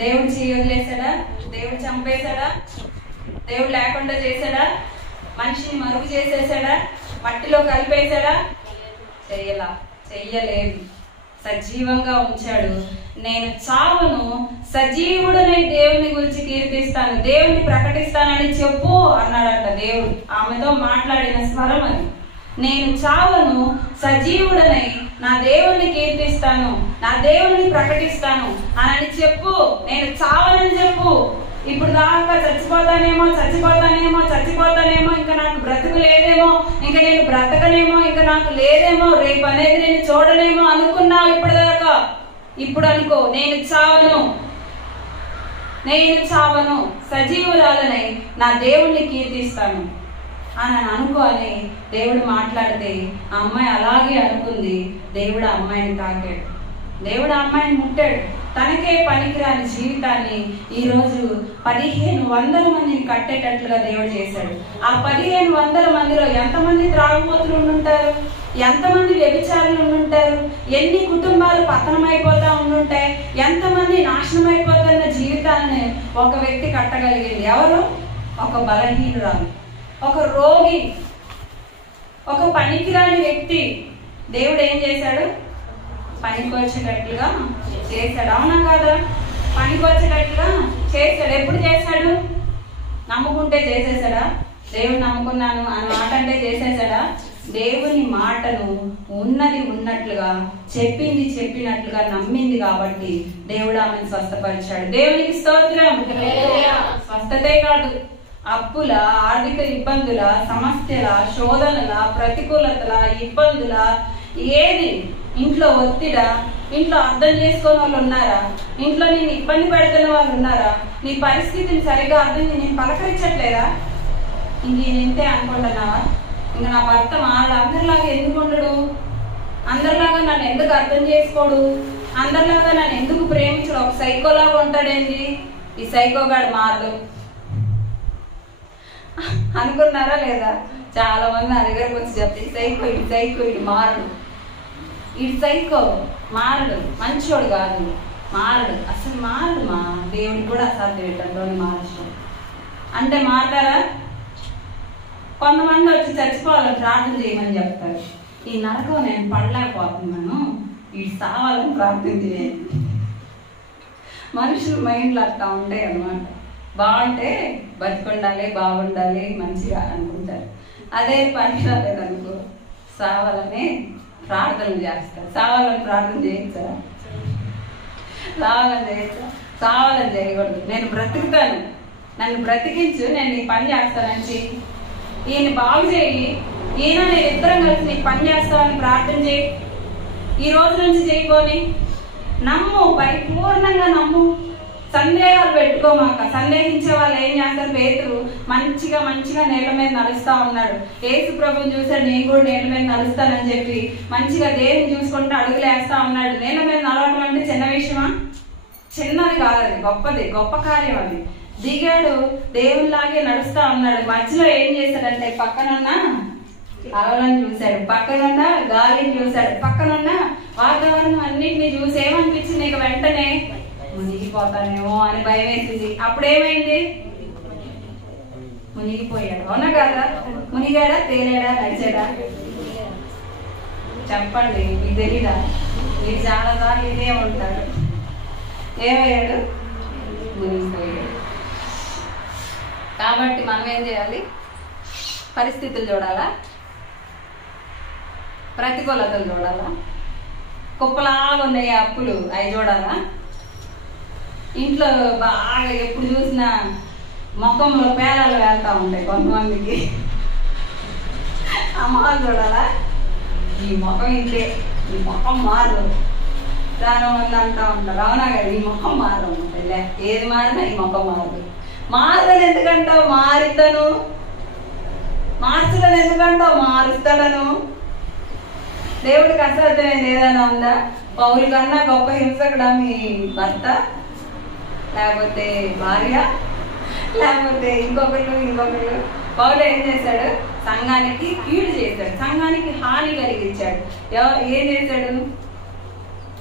దేవుడు చెయ్యి వదిలేశాడా? దేవుడు చంపేశాడా? దేవుడు లేకుండా చేశాడా? మనిషిని మరుగు చేసేసాడా? మట్టిలో కలిపేశాడా? చెయ్యలేదు. సజీవంగా ఉంచాడు. నేను చావును, సజీవుడనే దేవుని గురించి కీర్తిస్తాను, దేవుని ప్రకటిస్తానని చెప్పు అన్నాడట దేవుడు. ఆమెతో మాట్లాడిన స్వరం అది. నేను చావును, సజీవుడనై నా దేవుని కీర్తిస్తాను, నా దేవుని ప్రకటిస్తాను అని చెప్పు. నేను చావనని చెప్పు. ఇప్పుడు దాకా చచ్చిపోతానేమో, ఇంకా నాకు బ్రతుకు లేదేమో, ఇంకా నేను బ్రతకనేమో, ఇంకా నాకు లేదేమో, రేపు అనేది నేను చూడలేమో అనుకున్నావు ఇప్పటిదాకా. ఇప్పుడు అనుకో, నేను చావను, సజీవురాలనై నా దేవుణ్ణి కీర్తిస్తాను అని అనుకోని దేవుడు మాట్లాడితే ఆ అమ్మాయి అలాగే అనుకుంది. దేవుడు ఆ అమ్మాయిని తాకాడు, దేవుడు ఆ అమ్మాయిని ముట్టాడు. తనకే పనికిరాని జీవితాన్ని ఈరోజు 1500 మందిని కట్టేటట్లుగా దేవుడు చేశాడు. ఆ 1500 మందిలో ఎంతమంది త్రాగుబోతులు ఉండుంటారు, ఎంతమంది వ్యభిచారులు ఉండుంటారు, ఎన్ని కుటుంబాలు పతనమైపోతా ఉండుంటాయి, ఎంతమంది నాశనం అయిపోతున్న జీవితాన్ని ఒక వ్యక్తి కట్టగలిగింది. ఎవరు? ఒక బలహీనురాలు, ఒక రోగి, ఒక పనికిరాని వ్యక్తి. దేవుడు ఏం చేశాడు? పనికి వచ్చేటట్లుగా చేశాడు. అవునా కాదా? పనికి వచ్చేటట్లుగా చేశాడు. ఎప్పుడు చేశాడు? నమ్ముకుంటే చేసేసాడా? దేవుడు నమ్ముకున్నాను అని మాట అంటే చేసేసాడా? దేవుని మాటను ఉన్నది ఉన్నట్లుగా, చెప్పింది చెప్పినట్లుగా నమ్మింది కాబట్టి దేవుడు ఆమెను స్వస్థపరిచాడు. దేవునికి స్తోత్రం. స్వస్థతే కాదు, అప్పుల, ఆర్థిక ఇబ్బందుల, సమస్యల, శోధనల, ప్రతికూలతల, ఇబ్బందుల, ఏది ఇంట్లో ఒత్తిడా, ఇంట్లో అర్థం చేసుకునే వాళ్ళు ఉన్నారా, ఇంట్లో నేను ఇబ్బంది పెడుతున్న వాళ్ళు ఉన్నారా, నీ పరిస్థితిని సరిగా అర్థం నేను పలకరించట్లేదా, ఇంక ఇంతే అనుకుంటున్నావా, ఇంకా నా భర్త మారడు, అందరిలాగా ఎందుకు ఉండడు, అందరిలాగా నన్ను ఎందుకు అర్థం చేసుకోడు, అందరిలాగా నన్ను ఎందుకు ప్రేమించడు, ఒక సైకోలాగా ఉంటాడేంటి, ఈ సైకోగాడు మారడు అనుకున్నారా లేదా? చాలా మంది నా దగ్గరకు వచ్చి చెప్తే సైకో ఇటు మారడు, ఇటు సైకో మారడు, మంచోడు కాదు, మారడు, అసలు మారడు, మా దేవుడికి కూడా అసాధ్యం ఏంటంటే మార్చడం అంటే మారతారా? కొంతమంది వచ్చి చచ్చిపోవాలని ప్రార్థన చేయమని చెప్తారు. ఈ నరకం నేను పడలేకపోతున్నాను, ఇటు సావాలని ప్రార్థన చేయండి. మనుషుల మైండ్లు అట్లా ఉంటాయి అన్నమాట. బాగుంటే బతికుండాలి, బాగుండాలి, మంచిగా అనుకుంటారు. అదే పని రాలేదనుకో సావాలని ప్రార్థనలు చేస్తారు. సావాలని ప్రార్థన చేయొచ్చా? సావాలని చేయకూడదు. నేను బ్రతుకుతాను, నన్ను బ్రతికించు, నేను నీ పని చేస్తానని ఈయన బాగు చేయి, ఈయన నేను ఇద్దరం కలిసి నీకు పని చేస్తామని ప్రార్థన చేయి. ఈ రోజు నుంచి చేయబోని నమ్ము, పరిపూర్ణంగా నమ్ము, సందేహాలు పెట్టుకోమాక. సందేహించే వాళ్ళు ఏం చేస్తారు? పేతురు మంచిగా నేల మీద నడుస్తా ఉన్నాడు. యేసు ప్రభుని చూసాడు, నేను కూడా నేల మీద నడుస్తానని చెప్పి మంచిగా దేవుని చూసుకుంటూ అడుగులు వేస్తా ఉన్నాడు. నేల మీద నడవడం అంటే చిన్న విషయమా? చిన్నది కాదు, అది గొప్పది, గొప్ప కార్యం అది. దిగాడు, దేవునిలాగే నడుస్తా ఉన్నాడు. మధ్యలో ఏం చేశాడంటే పక్కనున్న అలలను చూశాడు, పక్కనున్న గాలిని చూశాడు, పక్కనున్న వాతావరణం అన్నింటినీ చూసి ఏమనిపించింది? నీకు వెంటనే మునిగిపోతానేమో అని భయం వేసింది. అప్పుడేమైంది? మునిగిపోయాడు. అవునా కదా? మునిగాడా, తేలాడా, నడిచాడా? చెప్పండి, మీకు తెలీదా? మీరు చాలా సార్లు ఇదే ఉంటారు. ఏమయ్యాడు? మునిగిపోయాడు. కాబట్టి మనం ఏం చేయాలి? పరిస్థితులు చూడాలా, ప్రతికూలతలు చూడాలా, కుప్పలాగా ఉన్నాయి అప్పులు అవి చూడాలా, ఇంట్లో బాగా ఎప్పుడు చూసినా ముఖంలో పేలాలు వెళ్తా ఉంటాయి కొంతమందికి, అమ్మాలు చూడాలా, ఈ ముఖం ఇంతే, ఈ ముఖం మారదు, దాని వల్ల అంటా ఉంటారు. అవునా కదా? ఈ ముఖం మారదు, ఏది మారినా ఈ ముఖం మారదు. మారదని ఎందుకంటావు? మారుతాను. మార్చదని ఎందుకంటావు? మారుస్తాడను. దేవుడికి అసాధ్యమైంది ఏదైనా ఉందా? పౌలు కన్నా గొప్ప హింసకుడా మీ భర్త, లేకపోతే భార్య, లేకపోతే ఇంకొకళ్ళు? పౌలు ఏం చేశాడు? సంఘానికి కీడు చేశాడు, సంఘానికి హాని కలిగించాడు. ఏం చేశాడు?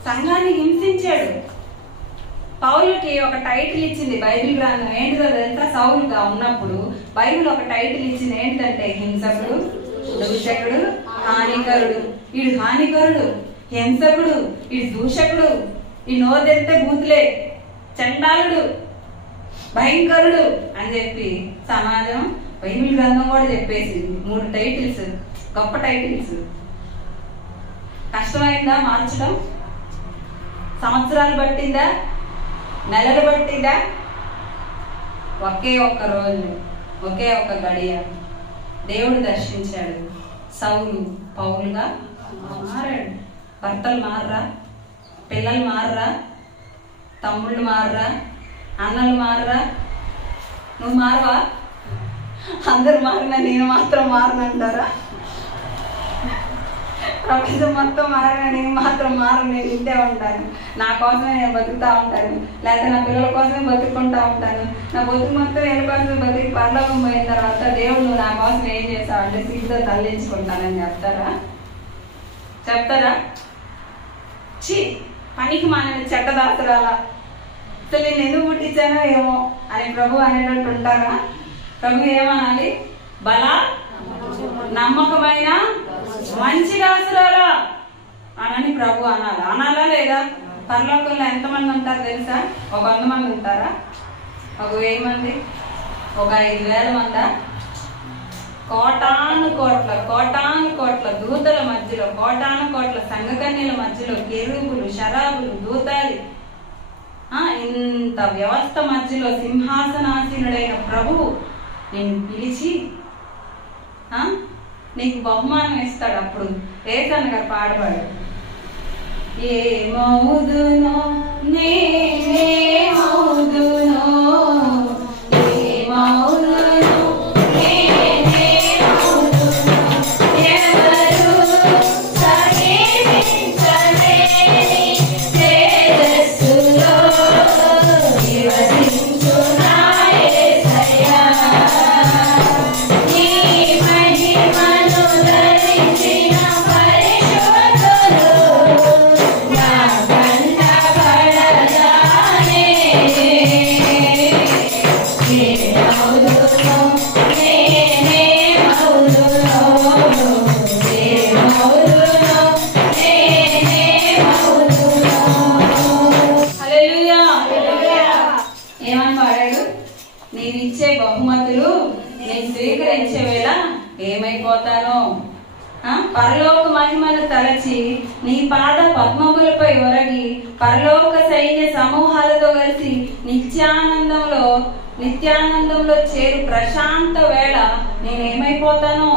సంఘాన్ని హింసించాడు. పౌలుకి ఒక టైటిల్ ఇచ్చింది బైబిల్ గ్రంథం. ఏంటిదో తెలుసా? సౌలుగా ఉన్నప్పుడు బైబిల్ ఒక టైటిల్ ఇచ్చింది. ఏంటంటే హింసకుడు, దూషకుడు, హానికరుడు. వీడు హానికరుడు, హింసకుడు, వీడు దూషకుడు, ఈ నోదెత్తే బూతులే, చండాలుడు, భయంకరుడు అని చెప్పి సమాజం, బైబిల్ గ్రంథం కూడా చెప్పేసింది. 3 టైటిల్స్, గొప్ప టైటిల్స్. కష్టమైందా మార్చడం? సంవత్సరాలు పట్టిందా? నెలలు పట్టిందా? ఒకే ఒక్క రోజు, ఒకే ఒక్క గడియ దేవుడు దర్శించాడు. సౌలు పౌలుగా మారాడు. భర్తలు మారరా? పిల్లలు మారరా? తమ్ముళ్ళు మారరా? అన్నలు మారరా? నువ్వు మారవా? అందరు మారినా నేను మాత్రం మారనంటారా? ప్రపంచం మొత్తం మారినా నేను మాత్రం మారను, నేను ఇంతే ఉంటాను, నా కోసమే నేను బతుకుతా ఉంటాను, లేకపోతే నా పిల్లల కోసమే బతుకుంటా ఉంటాను, నా బతుకు మొత్తం వీళ్ళ కోసమే బతికి పరలోకం పోయిన తర్వాత దేవుడు నువ్వు నా కోసం ఏం చేస్తావు అంటే సిగ్గుతో తల్లించుకుంటానని చెప్తారా? ఛీ, పనికి మానని చెడ్డదాసురాల, అసలు నేను ఎందుకు పుట్టించానో ఏమో అని ప్రభు అనేటట్టు ఉంటారా? ప్రభు ఏమనాలి? బల నమ్మకమైన మంచి దాసురాలా అని ప్రభు అనాలా లేదా? పరలోకంలో ఎంతమంది ఉంటారు తెలుసా? ఒక 100 మంది ఉంటారా? ఒక 1000 మంది? ఒక 5000 మందా? కోటాను కోట్ల కోట్ల దూతల మధ్యలో, కోటాను కోట్ల సంఘకన్యల మధ్యలో, కెరూబులు, శరాబులు, దూతాలి, ఇంత వ్యవస్థ మధ్యలో సింహాసనాసీనుడైన ప్రభువు నేను పిలిచి నీకు బహుమానం ఇస్తాడు. అప్పుడు యేసన్న గారు పాడవాడు, ఏమౌదునో నేనేమౌదునో ఏమౌదునో నేనేమౌదునో ఎవరు సమీపించలేని తేజస్సులో నివసించు నా యేసయ్యా నీ మహిమను ధరించిన పరిశుద్ధులు నా కంట పడగానే ఏమౌదునో నేనేమౌదునో ఏమౌదునో నేనేమౌదునో. హల్లెలూయా. ఏమని పాడాడు? నీవిచ్చే బహుమతులు నేను స్వీకరించే వేళ ఏమైపోతానో, పరలోక మహిమను తలచి నీ పాద పద్మములపై ఒరగి పరలోక సైన్య సమూహాలతో కలిసి నిత్యానందంలో చేరు ప్రశాంత వేళ నేనేమైపోతానో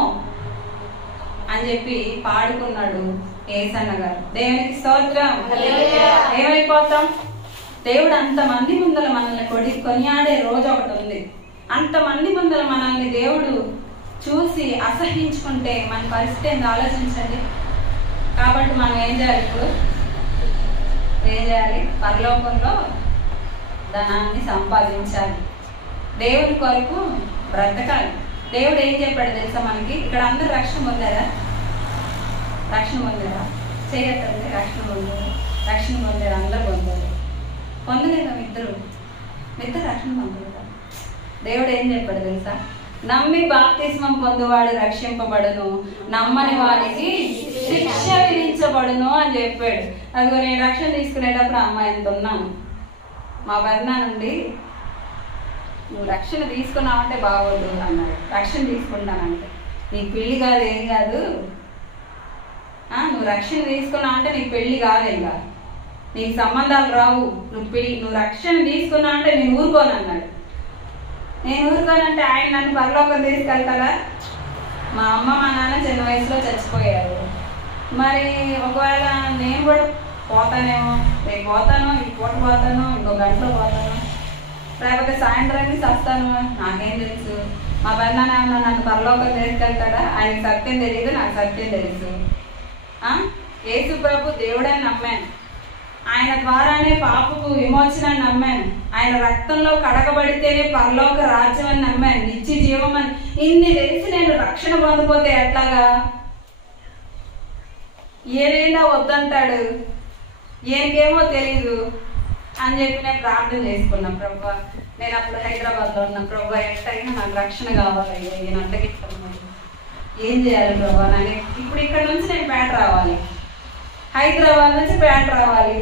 అని చెప్పి పాడుకున్నాడు యేసన్న గారు. దేవునికి స్తోత్రం. ఏమైపోతాం? దేవుడు అంతమంది ముందర మనల్ని కొనియాడే రోజు ఒకటి ఉంది. అంతమంది ముందర మనల్ని దేవుడు చూసి అసహించుకుంటే మన పరిస్థితి ఏంటి ఆలోచించండి. కాబట్టి మనం ఏం చేయాలి? ఇప్పుడు ఏం చేయాలి? పరలోకంలో ధనాన్ని సంపాదించాలి, దేవుని కొరకు బ్రతకాలి. దేవుడు ఏం చెప్పాడు తెలుసా మనకి? ఇక్కడ అందరూ రక్షణ పొందారా? చేయటండి. రక్షణ పొందారు, అందరూ పొందారు. పొందలేదా? ఇద్దరు రక్షణ పొందలేదా? దేవుడు ఏం చెప్పాడు తెలుసా? నమ్మి బాప్తిస్మం పొందువాడు రక్షింపబడును, నమ్మని వారికి శిక్ష విధించబడును అని చెప్పాడు. అదిగో నేను రక్షణ తీసుకునేటప్పుడు అమ్మాయి ఎంత ఉన్నాను, మా పెద్దనా నుండి నువ్వు రక్షణ తీసుకున్నావంటే బాగోదు అన్నాడు. రక్షణ తీసుకుంటానంటే నీకు పెళ్లి కాదు, ఏం కాదు, నువ్వు రక్షణ తీసుకున్నావంటే నీకు పెళ్లి కాదు, ఇంకా నీకు సంబంధాలు రావు, నువ్వు రక్షణ తీసుకున్నా అంటే నేను ఊరుకోను అన్నాడు. నేను ఊరుకోనంటే ఆయన నన్ను పరలోకం తీసుకెళ్తాడా? మా అమ్మ మా నాన్న చిన్న వయసులో చచ్చిపోయారు. మరి ఒకవేళ నేను కూడా పోతానేమో, రేపు పోతాను, ఈ పూట పోతాను, ఇంకో గంటలో పోతాను, లేకపోతే సాయంత్రానికి చస్తాను, నాకేం తెలుసు? మా పెద్దనాన్న నన్ను పరలోకం తీసుకెళ్తాడా? ఆయనకి సత్యం తెలియదు, నాకు సత్యం తెలుసు. యేసు ప్రభు దేవుడని నమ్మాను, ఆయన ద్వారానే పాపపు విమోచనాన్ని నమ్మాను, ఆయన రక్తంలో కడగబడితేనే పరలోక రాజ్యం అని నమ్మాను, నిత్య జీవం అని ఇన్ని తెలిసి నేను రక్షణ పొందపోతే ఎట్లాగా? ఏదైనా వద్దంటాడు, ఏకేమో తెలీదు అని చెప్పి నేను ప్రార్థన చేసుకున్నా. ప్రభు, నేను అప్పుడు హైదరాబాద్లో ఉన్నా. ప్రభు, ఎట్టయినా నాకు రక్షణ కావాలి, నేను అట్టగిస్తున్నాను, ఏం చేయాలి ప్రభు? నాకు ఇప్పుడు ఇక్కడ నుంచి నేను పేట రావాలి, హైదరాబాద్ నుంచి పేట రావాలి.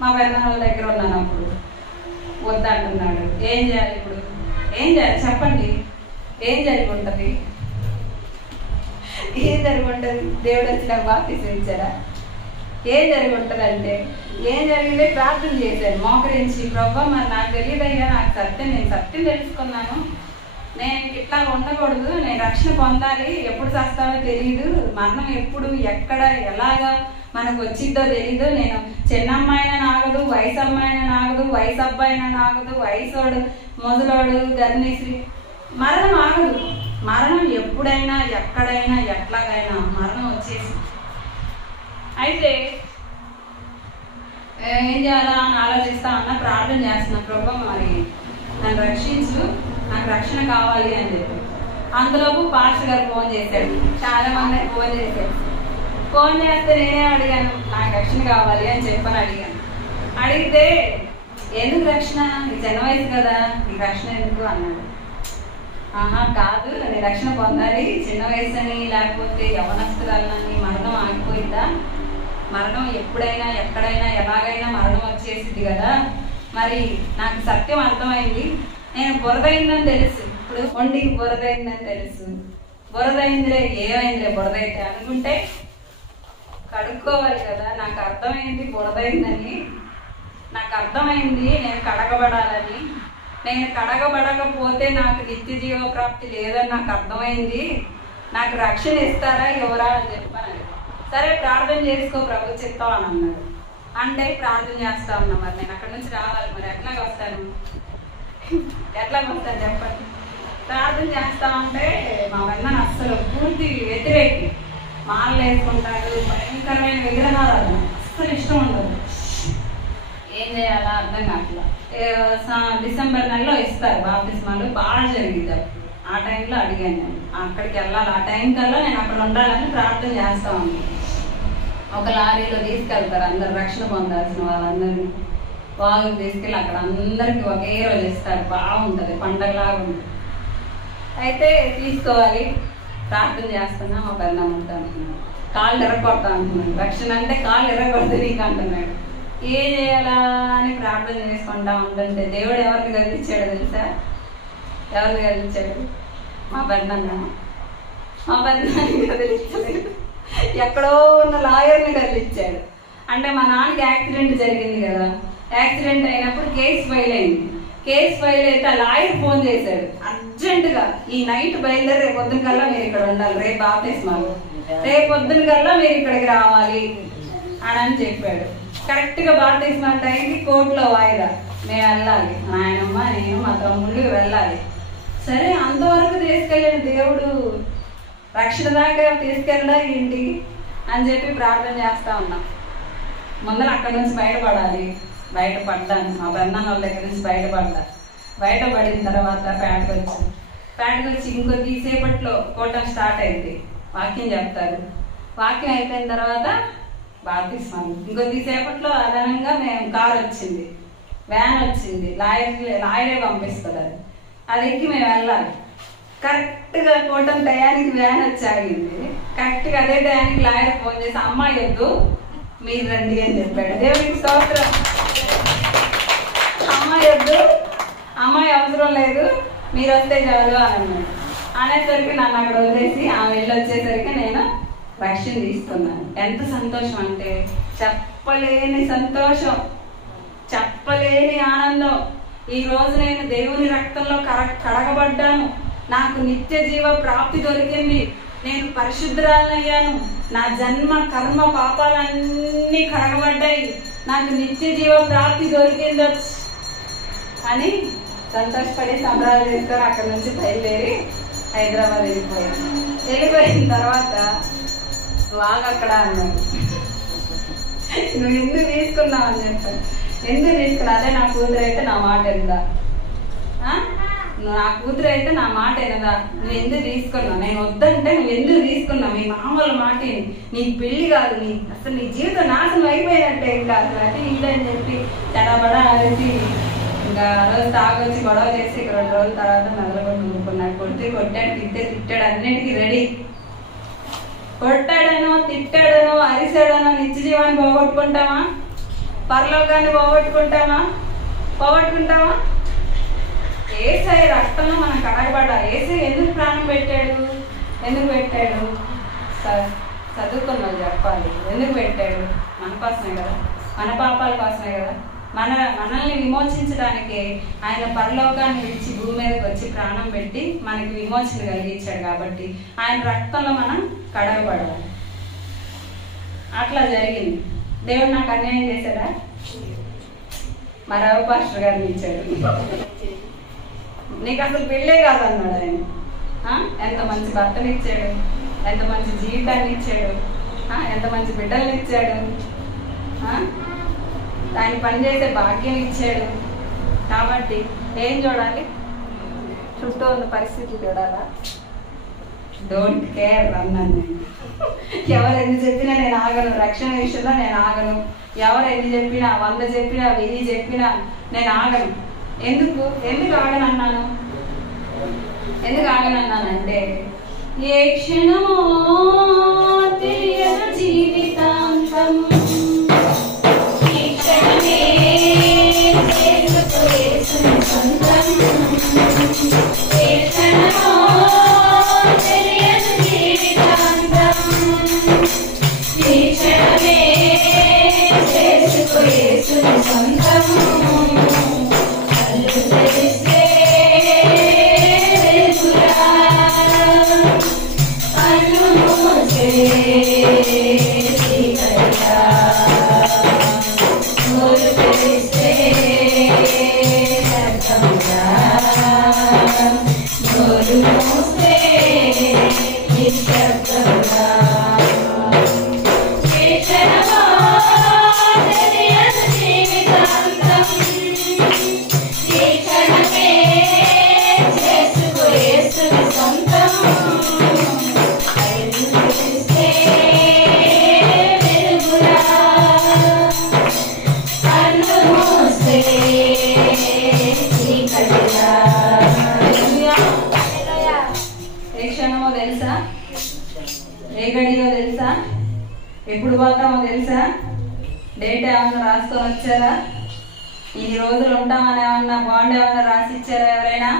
మా పెద్దనాన్న దగ్గర ఉన్నాను. అప్పుడు వద్దంటున్నాడు. ఏం చేయాలి ఇప్పుడు? ఏం చేయాలి చెప్పండి? ఏం జరిగి ఉంటుంది? దేవుడు వచ్చి నాకు బాప్తిసం ఇచ్చారా? ఏం జరిగి ఉంటుంది అంటే, ఏం జరిగింది? ప్రార్థన చేశాను మోకరించి. ప్రభు, మరి నాకు తెలియదయ్యా, నాకు నేను సత్యం తెలుసుకున్నాను, నేను ఇట్లా ఉండకూడదు, నేను రక్షణ పొందాలి, ఎప్పుడు చస్తానో తెలియదు, మరణం ఎప్పుడు ఎక్కడ ఎలాగా మనకు వచ్చిద్దో తెలీదు, నేను చిన్నమ్మాయినా నాగదు, వయసు అమ్మాయినా నాగదు, వయసు అబ్బాయినా నాగదు, వయసోడు మొదలోడు గర్భిణీ, మరణం ఆగదు. మరణం ఎప్పుడైనా ఎక్కడైనా ఎట్లాగైనా మరణం వచ్చేసి, అయితే ఏం చేయాలా అని ఆలోచిస్తా అన్న, ప్రార్థన చేస్తున్నా. ప్రభు, మరి నన్ను రక్షించు, నాకు రక్షణ కావాలి అని చెప్పి. అందులోపు పాస్టర్ గారు ఫోన్ చేశాడు, చాలా మంది ఫోన్ చేశాడు. ఫోన్ చేస్తే నేనే అడిగాను, నాకు రక్షణ కావాలి అని చెప్పని అడిగాను. అడిగితే ఎందుకు రక్షణ, నీ చిన్న వయసు కదా, నీకు రక్షణ ఎందుకు అన్నాడు. కాదు, నేను రక్షణ పొందాలి, చిన్న వయసు అని లేకపోతే యవనస్తురాలని మరణం ఆగిపోయిందా? మరణం ఎప్పుడైనా ఎక్కడైనా ఎలాగైనా మరణం వచ్చేసింది కదా, మరి నాకు సత్యం అర్థమైంది, నేను బురదైందని తెలుసు, ఇప్పుడు ఒంటికి బురదైందని తెలుసు, బురదైందిలే, ఏమైందిలే బురద అయితే అనుకుంటే కడుక్కోవాలి కదా. నాకు అర్థమైంది బురదైందని, నాకు అర్థమైంది నేను కడగబడాలని. నేను కడగబడకపోతే నాకు నిత్య జీవ ప్రాప్తి లేదని నాకు అర్థమైంది. నాకు రక్షణ ఇస్తారా ఎవరా అని చెప్పాను. సరే ప్రార్థన చేసుకో ప్రభు చిత్తం అని అన్నాడు. అంటే ప్రార్థన చేస్తా ఉన్నా. మరి నేను అక్కడి నుంచి రావాలి, మరి ఎట్లాగ వస్తాను చెప్పండి. ప్రార్థన చేస్తా ఉంటే మా వల్ల అస్సలు పూర్తి వ్యతిరేకి, మాలలు వేసుకుంటాడు, భయంకరమైన విగ్రహాలు, అస్సలు ఇష్టం ఉండదు. ఏం చేయాలా అర్థం కావట్లా. డిసెంబర్ నెలలో ఇస్తారు బాప్తిస్మాలు, బాగా జరిగింది. ఆ టైంలో అడిగాను నేను అక్కడికి వెళ్ళాలి. ఆ టైం కల్లా నేను అక్కడ ఉండాలని ప్రార్థన చేస్తా ఉన్నాను. ఒక లారీలో తీసుకెళ్తారు అందరు రక్షణ పొందాల్సిన వాళ్ళందరినీ. వాళ్ళు తీసుకెళ్ళి అక్కడ అందరికి ఒకే రోజు ఇస్తారు. బాగుంటుంది, పండగలాగా ఉంటుంది. అయితే తీసుకోవాలి, ప్రార్థన చేస్తున్నా. మా పెద్దమ్మంతా అంటున్నాడు కాళ్ళు ఎర్రగొడతా అంటున్నాడు. రక్షణ అంటే కాళ్ళు ఎర్రగొడితే నీకు అంటున్నాడు. ఏం చేయాలా అని ప్రార్థన చేసుకుంటా ఉంటుంటే దేవుడు ఎవరిని కదిలించాడు తెలుసా? ఎవరిని కదిలించాడు? మా పెద్దన్న. మా పెద్దనాన్ని కదిలించలేదు, ఎక్కడో ఉన్న లాయర్ని కదిలించాడు. అంటే మా నాన్నకి యాక్సిడెంట్ జరిగింది కదా. యాక్సిడెంట్ అయినప్పుడు కేసు ఫైల్ అయింది. కేసు ఫైల్ అయితే ఆ లాయర్ ఫోన్ చేశాడు అర్జెంటుగా, ఈ నైట్ బయలుదేరి రేపు పొద్దున కల్లా మీరు ఇక్కడ ఉండాలి, రేపు బాప్తిస్మాలు, రేపు పొద్దున కల్లా మీరు ఇక్కడికి రావాలి అని చెప్పాడు. కరెక్ట్ గా బాప్తిస్మాల టైంకి కోర్టులో వాయిదా, మేము వెళ్ళాలి, నాయనమ్మ నేను మా తమ్ముళ్ళు వెళ్ళాలి. సరే అంతవరకు తీసుకెళ్ళిన దేవుడు రక్షణ దాకా తీసుకెళ్ళడా ఏంటి అని చెప్పి ప్రార్థన చేస్తా ఉన్నాం. ముందర అక్కడి నుంచి బయటపడాలి. బయటపడ్డాను, మా బంధం వాళ్ళ దగ్గర నుంచి బయటపడిన తర్వాత పేటకు వచ్చి ఇంకో తీసేపట్లో కోటం స్టార్ట్ అయింది. వాక్యం చెప్తారు. వాక్యం అయిపోయిన తర్వాత బాప్తిస్మాలు. ఇంకో తీసేపట్లో అదనంగా మేము కారు వచ్చింది, వ్యాన్ వచ్చింది, లాయరే పంపిస్తుంది. అది ఎక్కి మేము వెళ్ళాలి. కరెక్ట్ గా కోటం టయానికి వ్యాన్ వచ్చి ఆగింది. కరెక్ట్ గా అదే టయానికి లాయర్ ఫోన్ చేసి అమ్మాయి వద్దు మీరు రండి అని చెప్పాడు. దేవుడికి స్తోత్రం. అమ్మాయి వద్దు, అమ్మాయి అవసరం లేదు, మీరు వస్తే చాలు అని అన్నాడు. అనేసరికి నన్ను అక్కడ వదిలేసి ఆమె వెళ్ళి వచ్చేసరికి నేను రక్షణ తీసుకున్నాను. ఎంత సంతోషం అంటే చెప్పలేని సంతోషం, చెప్పలేని ఆనందం. ఈ రోజు నేను దేవుని రక్తంలో కడగబడ్డాను, నాకు నిత్య జీవ ప్రాప్తి దొరికింది, నేను పరిశుద్ధురాలయ్యాను, నా జన్మ కర్మ పాపాలన్నీ కడగబడ్డాయి, నాకు నిత్య జీవ ప్రాప్తి దొరికింది అని సంతోషపడి సంబరాలు చేసుకొని అక్కడి నుంచి బయలుదేరి హైదరాబాద్ వెళ్ళిపోయిన తర్వాత వాళ్ళు అక్కడ అన్నాడు, నువ్వు ఎందుకు తీసుకున్నావు అని చెప్పాను. ఎందుకు తీసుకున్నా? అదే నా కూతురు అయితే నా మాట ఎందా, నా కూతురు అయితే నా మాట ఎనదా, నువ్వు ఎందుకు తీసుకున్నావు? నేను వద్దంటే నువ్వు ఎందుకు తీసుకున్నావు? మీ మామూలు మాట నీకు పెళ్లి కాదు, అసలు నీ జీవితం నాశనం అయిపోయినట్టే, ఇంకా అసలు అది ఇదని చెప్పి తడబడా అనేసి ఇంకా రోజు తాగొచ్చి గొడవ చేసి 2 రోజుల తర్వాత మెదలుకొని ఊరుకున్నాడు. కొట్టాడు, తిట్టాడు, అన్నిటికీ రెడీ. కొట్టాడనో తిట్టాడనో అరిసాడనో నిత్య జీవాన్ని పోగొట్టుకుంటామా? పరలోకాన్ని పోగొట్టుకుంటామా? ఏసై రక్తంలో మనం కడగబడాలి. ఏసై ఎందుకు ప్రాణం పెట్టాడు? చదువుకున్న వాళ్ళు చెప్పాలి. ఎందుకు పెట్టాడు? మన కోసమే కదా, మన పాపాల కోసమే కదా. మనల్ని విమోచించడానికి ఆయన పరలోకాన్ని విడిచి భూమి మీదకి వచ్చి ప్రాణం పెట్టి మనకి విమోచన కలిగించాడు. కాబట్టి ఆయన రక్తంలో మనం కడగబడాలి. అట్లా జరిగింది. దేవుడు నాకు అన్యాయం చేశాడా? మా రవి పాస్టర్ గారిని ఇచ్చాడు. నీకు అసలు పెళ్ళే కాదన్నాడు ఆయన. ఎంత మంచి భర్తలు ఇచ్చాడు, ఎంత మంచి జీవితాన్ని ఇచ్చాడు, ఎంత మంచి బిడ్డలు ఇచ్చాడు, దాన్ని పనిచేసే భాగ్యం ఇచ్చాడు. కాబట్టి ఏం చూడాలి? చుట్టూ ఉన్న పరిస్థితి చూడాలా? డోంట్ కేర్ అన్నాను నేను. ఎవరు ఎన్ని చెప్పినా నేను ఆగను, రక్షణ విషయంలో నేను ఆగను. ఎవరు ఎన్ని చెప్పినా, 100 చెప్పినా, 1000 చెప్పినా నేను ఆగను. ఎందుకు ఆగనన్నాను? అంటే ఏ క్షణమో తెలియదు జీవితాంతం, ఈ క్షణమే సొంతం, ఏ క్షణమో తెలియదు ఎప్పుడు పోతామో తెలుసా? డేట్ ఏమన్నా రాసుకొని వచ్చారా? ఇన్ని రోజులు ఉంటామని ఏమన్నా బాండ్ ఏమన్నా రాసి ఇచ్చారా ఎవరైనా?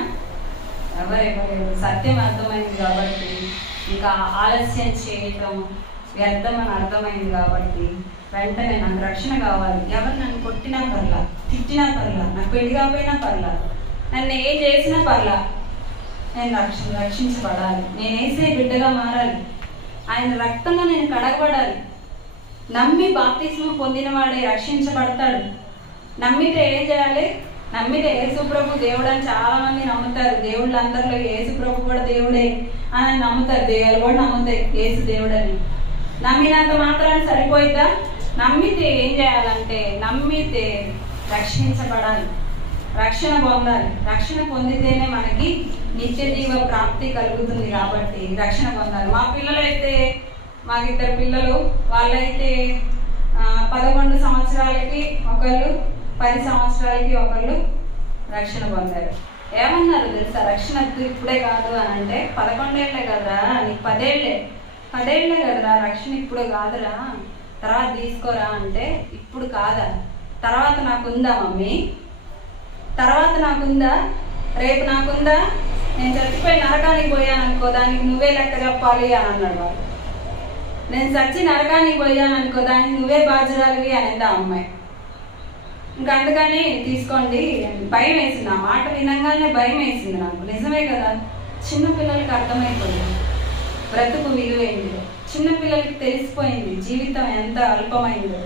ఎవరు సత్యం అర్థమైంది కాబట్టి ఇంకా ఆలస్యం చేయటం వ్యర్థమని అర్థమైంది కాబట్టి వెంటనే నాకు రక్షణ కావాలి. ఎవరు నన్ను కొట్టినా పర్లా, తిట్టినా పర్లా, నాకు పెళ్లి కాకపోయినా పర్లా, నన్ను ఏం చేసినా పర్లా, నేను రక్షించబడాలి. నేను వేసే బిడ్డగా మారాలి. ఆయన రక్తంలో నేను కడగబడాలి. నమ్మి బాప్తిస్మం పొందిన వాడే రక్షించబడతాడు. నమ్మితే ఏం చేయాలి? నమ్మితే యేసుప్రభు దేవుడు అని చాలా మంది నమ్ముతారు. దేవుళ్ళందరిలో యేసుప్రభు కూడా దేవుడే అని నమ్ముతారు. దేవుడు కూడా నమ్ముతాయి యేసు దేవుడని. నమ్మినంత మాత్రాన్ని సరిపోయిద్దా? నమ్మితే ఏం చేయాలంటే నమ్మితే రక్షించబడాలి, రక్షణ పొందాలి. రక్షణ పొందితేనే మనకి నిత్య జీవ ప్రాప్తి కలుగుతుంది. కాబట్టి రక్షణ పొందాలి. మా పిల్లలైతే మాకు 2 పిల్లలు, వాళ్ళైతే 11 సంవత్సరాలకి ఒకళ్ళు, 10 సంవత్సరాలకి ఒకళ్ళు రక్షణ పొందారు. ఏమన్నారు తెలుసా? రక్షణ ఇప్పుడే కాదు అని అంటే 11 ఏళ్లే కదరా, నీకు 10 ఏళ్లే కదరా, రక్షణ ఇప్పుడు కాదురా, తర్వాత తీసుకోరా అంటే ఇప్పుడు కాదా, తర్వాత నాకుందా మమ్మీ, తర్వాత నాకుందా, రేపు నాకుందా, నేను చచ్చిపోయి నరకానికి పోయాను అనుకో దానికి నువ్వే లెక్క చెప్పాలి అని అన్నాడు వాడు. నేను చచ్చి నరకానికి పోయాను అనుకో దానికి నువ్వే బాధ్యురాలివి అనేది ఆ అమ్మాయి. ఇంకా అందుకని తీసుకోండి. భయం వేసింది, ఆ మాట వినంగానే భయం వేసింది నాకు. నిజమే కదా, చిన్నపిల్లలకి అర్థమైపోయింది బ్రతుకు విలువైంది. చిన్నపిల్లలకి తెలిసిపోయింది జీవితం ఎంత అల్పమైందో.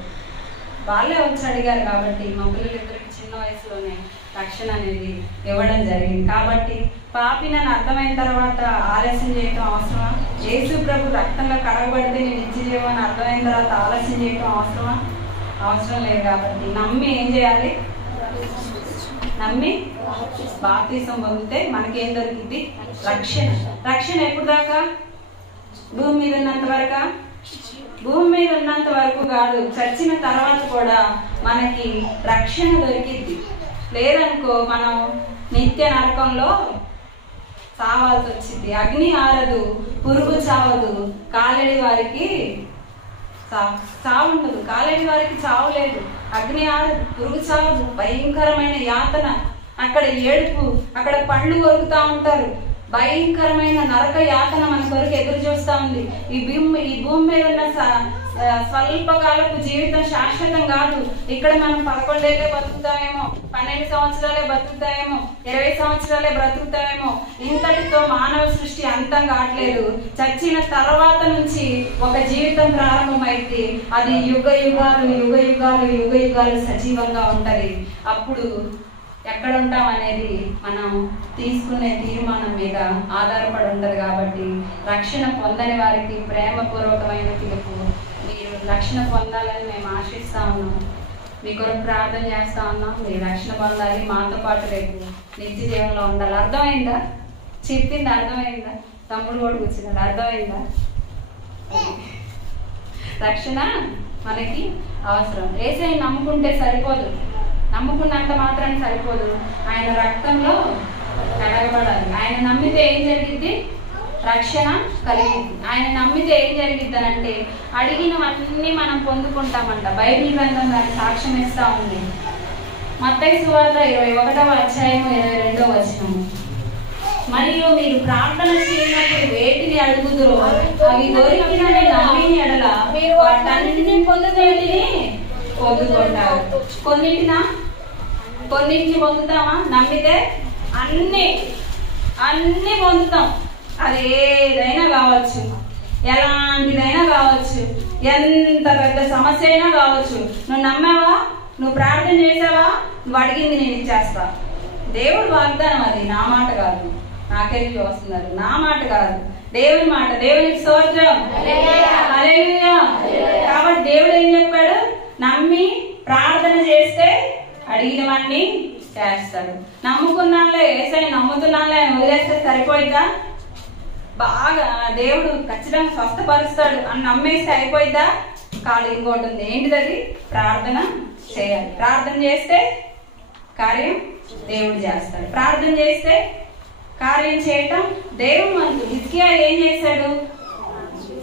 వాళ్ళే వచ్చి అడిగారు కాబట్టి మా పిల్లలిద్దరికి చిన్న వయసులోనే రక్షణ అనేది ఇవ్వడం జరిగింది. కాబట్టి పాపినని అర్థమైన తర్వాత ఆలస్యం చేయటం అవసరమా? యేసు ప్రభు రక్తంలో కడగబడితే నేను నిత్య జీవం అర్థమైన తర్వాత ఆలస్యం చేయటం అవసరమా? అవసరం లేదు. కాబట్టి నమ్మి ఏం చేయాలి? నమ్మి బాప్తిసం పొందితే మనకేం దొరికింది? రక్షణ. రక్షణ ఎప్పుడు దాకా? భూమి మీద ఉన్నంత వరకా? భూమి మీద ఉన్నంత వరకు కాదు, చచ్చిన తర్వాత కూడా మనకి రక్షణ దొరికింది. లేదనుకో మనం నిత్య నరకంలో చావాల్సి వచ్చింది. అగ్ని ఆరదు, పురుగు చావదు, కాలడి వారికి చావు ఉండదు. కాలడి వారికి చావు లేదు, అగ్ని ఆరదు, పురుగు చావదు. భయంకరమైన యాతన, అక్కడ ఏడుపు, అక్కడ పళ్ళు కొరుకుతా ఉంటారు. భయంకరమైన నరక యాతన మన కొరకు ఎదురు చూస్తా ఉంది. ఈ భూమి మీద ఉన్న స్వల్పకాలపు జీవితం శాశ్వతం కాదు. ఇక్కడ మనం 11 ఏళ్ళే బతుకుతామేమో, 12 సంవత్సరాలే బతుకుతాయేమో, 20 సంవత్సరాలే బ్రతుకుతాయేమో. ఇంతటితో మానవ సృష్టి అంతం కావట్లేదు. చచ్చిన తర్వాత నుంచి ఒక జీవితం ప్రారంభమైంది. అది యుగ యుగాలు సజీవంగా ఉంటది. అప్పుడు ఎక్కడ ఉంటాం అనేది మనం తీసుకునే తీర్మానం మీద ఆధారపడి ఉంటది. కాబట్టి రక్షణ పొందని వారికి ప్రేమపూర్వకమైన పిలుపు. మీరు రక్షణ పొందాలని మేము ఆశిస్తా ఉన్నాం, మీ కొరకు ప్రార్థన చేస్తా ఉన్నాం. మీరు రక్షణ పొందాలి, మాతో పాటు రేపు నిత్య జీవనంలో ఉండాలి. అర్థమైందా? చెప్పింది అర్థమైందా? తమ్ముడు కూడా కూర్చున్నాడు, అర్థమైందా? రక్షణ మనకి అవసరం. యేసయ్యని నమ్ముకుంటే సరిపోదు, నమ్ముకున్నంత మాత్రాన్ని సరిపోదు. ఆయన రక్తంలో కడగబడాలి. ఆయన నమ్మితే ఏం జరిగిద్ది? రక్షణ కలిగింది. ఆయన నమ్మితే ఏం జరిగిద్ది అంటే అడిగినవన్నీ మనం పొందుకుంటామంట. బైబిల్ గ్రంథం దానికి సాక్ష్యం ఇస్తా ఉంది. మత్తయి సువార్త 21వ అధ్యాయము 22వ వచనము. మరియు మీరు ప్రార్థన చేయనప్పుడు వేటిని అడుగుదురో అవి దొరికినని నమ్మిన ఎడల వాటన్నిటిని పొందుకుంటారు. కొన్నింటిని పొందుతామా? నమ్మితే అన్ని పొందుతాం. అది ఏదైనా కావచ్చు, ఎలాంటిదైనా కావచ్చు, ఎంత పెద్ద సమస్య అయినా కావచ్చు, నువ్వు నమ్మావా, నువ్వు ప్రార్థన చేసావా, నువ్వు అడిగింది నేను ఇచ్చేస్తా. దేవుడు వాగ్దానం అది, నా మాట కాదు. నాకెళ్ళి చూస్తున్నారు, నా మాట కాదు, దేవుని మాట. దేవునికి స్తోత్రం. హల్లెలూయా. కాబట్టి దేవుడు ఏం చెప్పాడు? నమ్మి ప్రార్థన చేస్తే అడిగినవన్నీ చేస్తాడు. నమ్ముకున్నానులే, ఏసని నమ్ముతున్నానులే అని వదిలేస్తే సరిపోయిద్దా? బాగా దేవుడు ఖచ్చితంగా స్వస్థపరుస్తాడు అని నమ్మేస్తే అయిపోయిద్దా? కాదు, ఇంకోటి ఉంది. ఏంటిది అది? ప్రార్థన చేయాలి. ప్రార్థన చేస్తే కార్యం దేవుడు చేస్తాడు. ప్రార్థన చేస్తే కార్యం చేయటం దేవుడు మనకు. హిజ్కియా ఏం చేశాడు?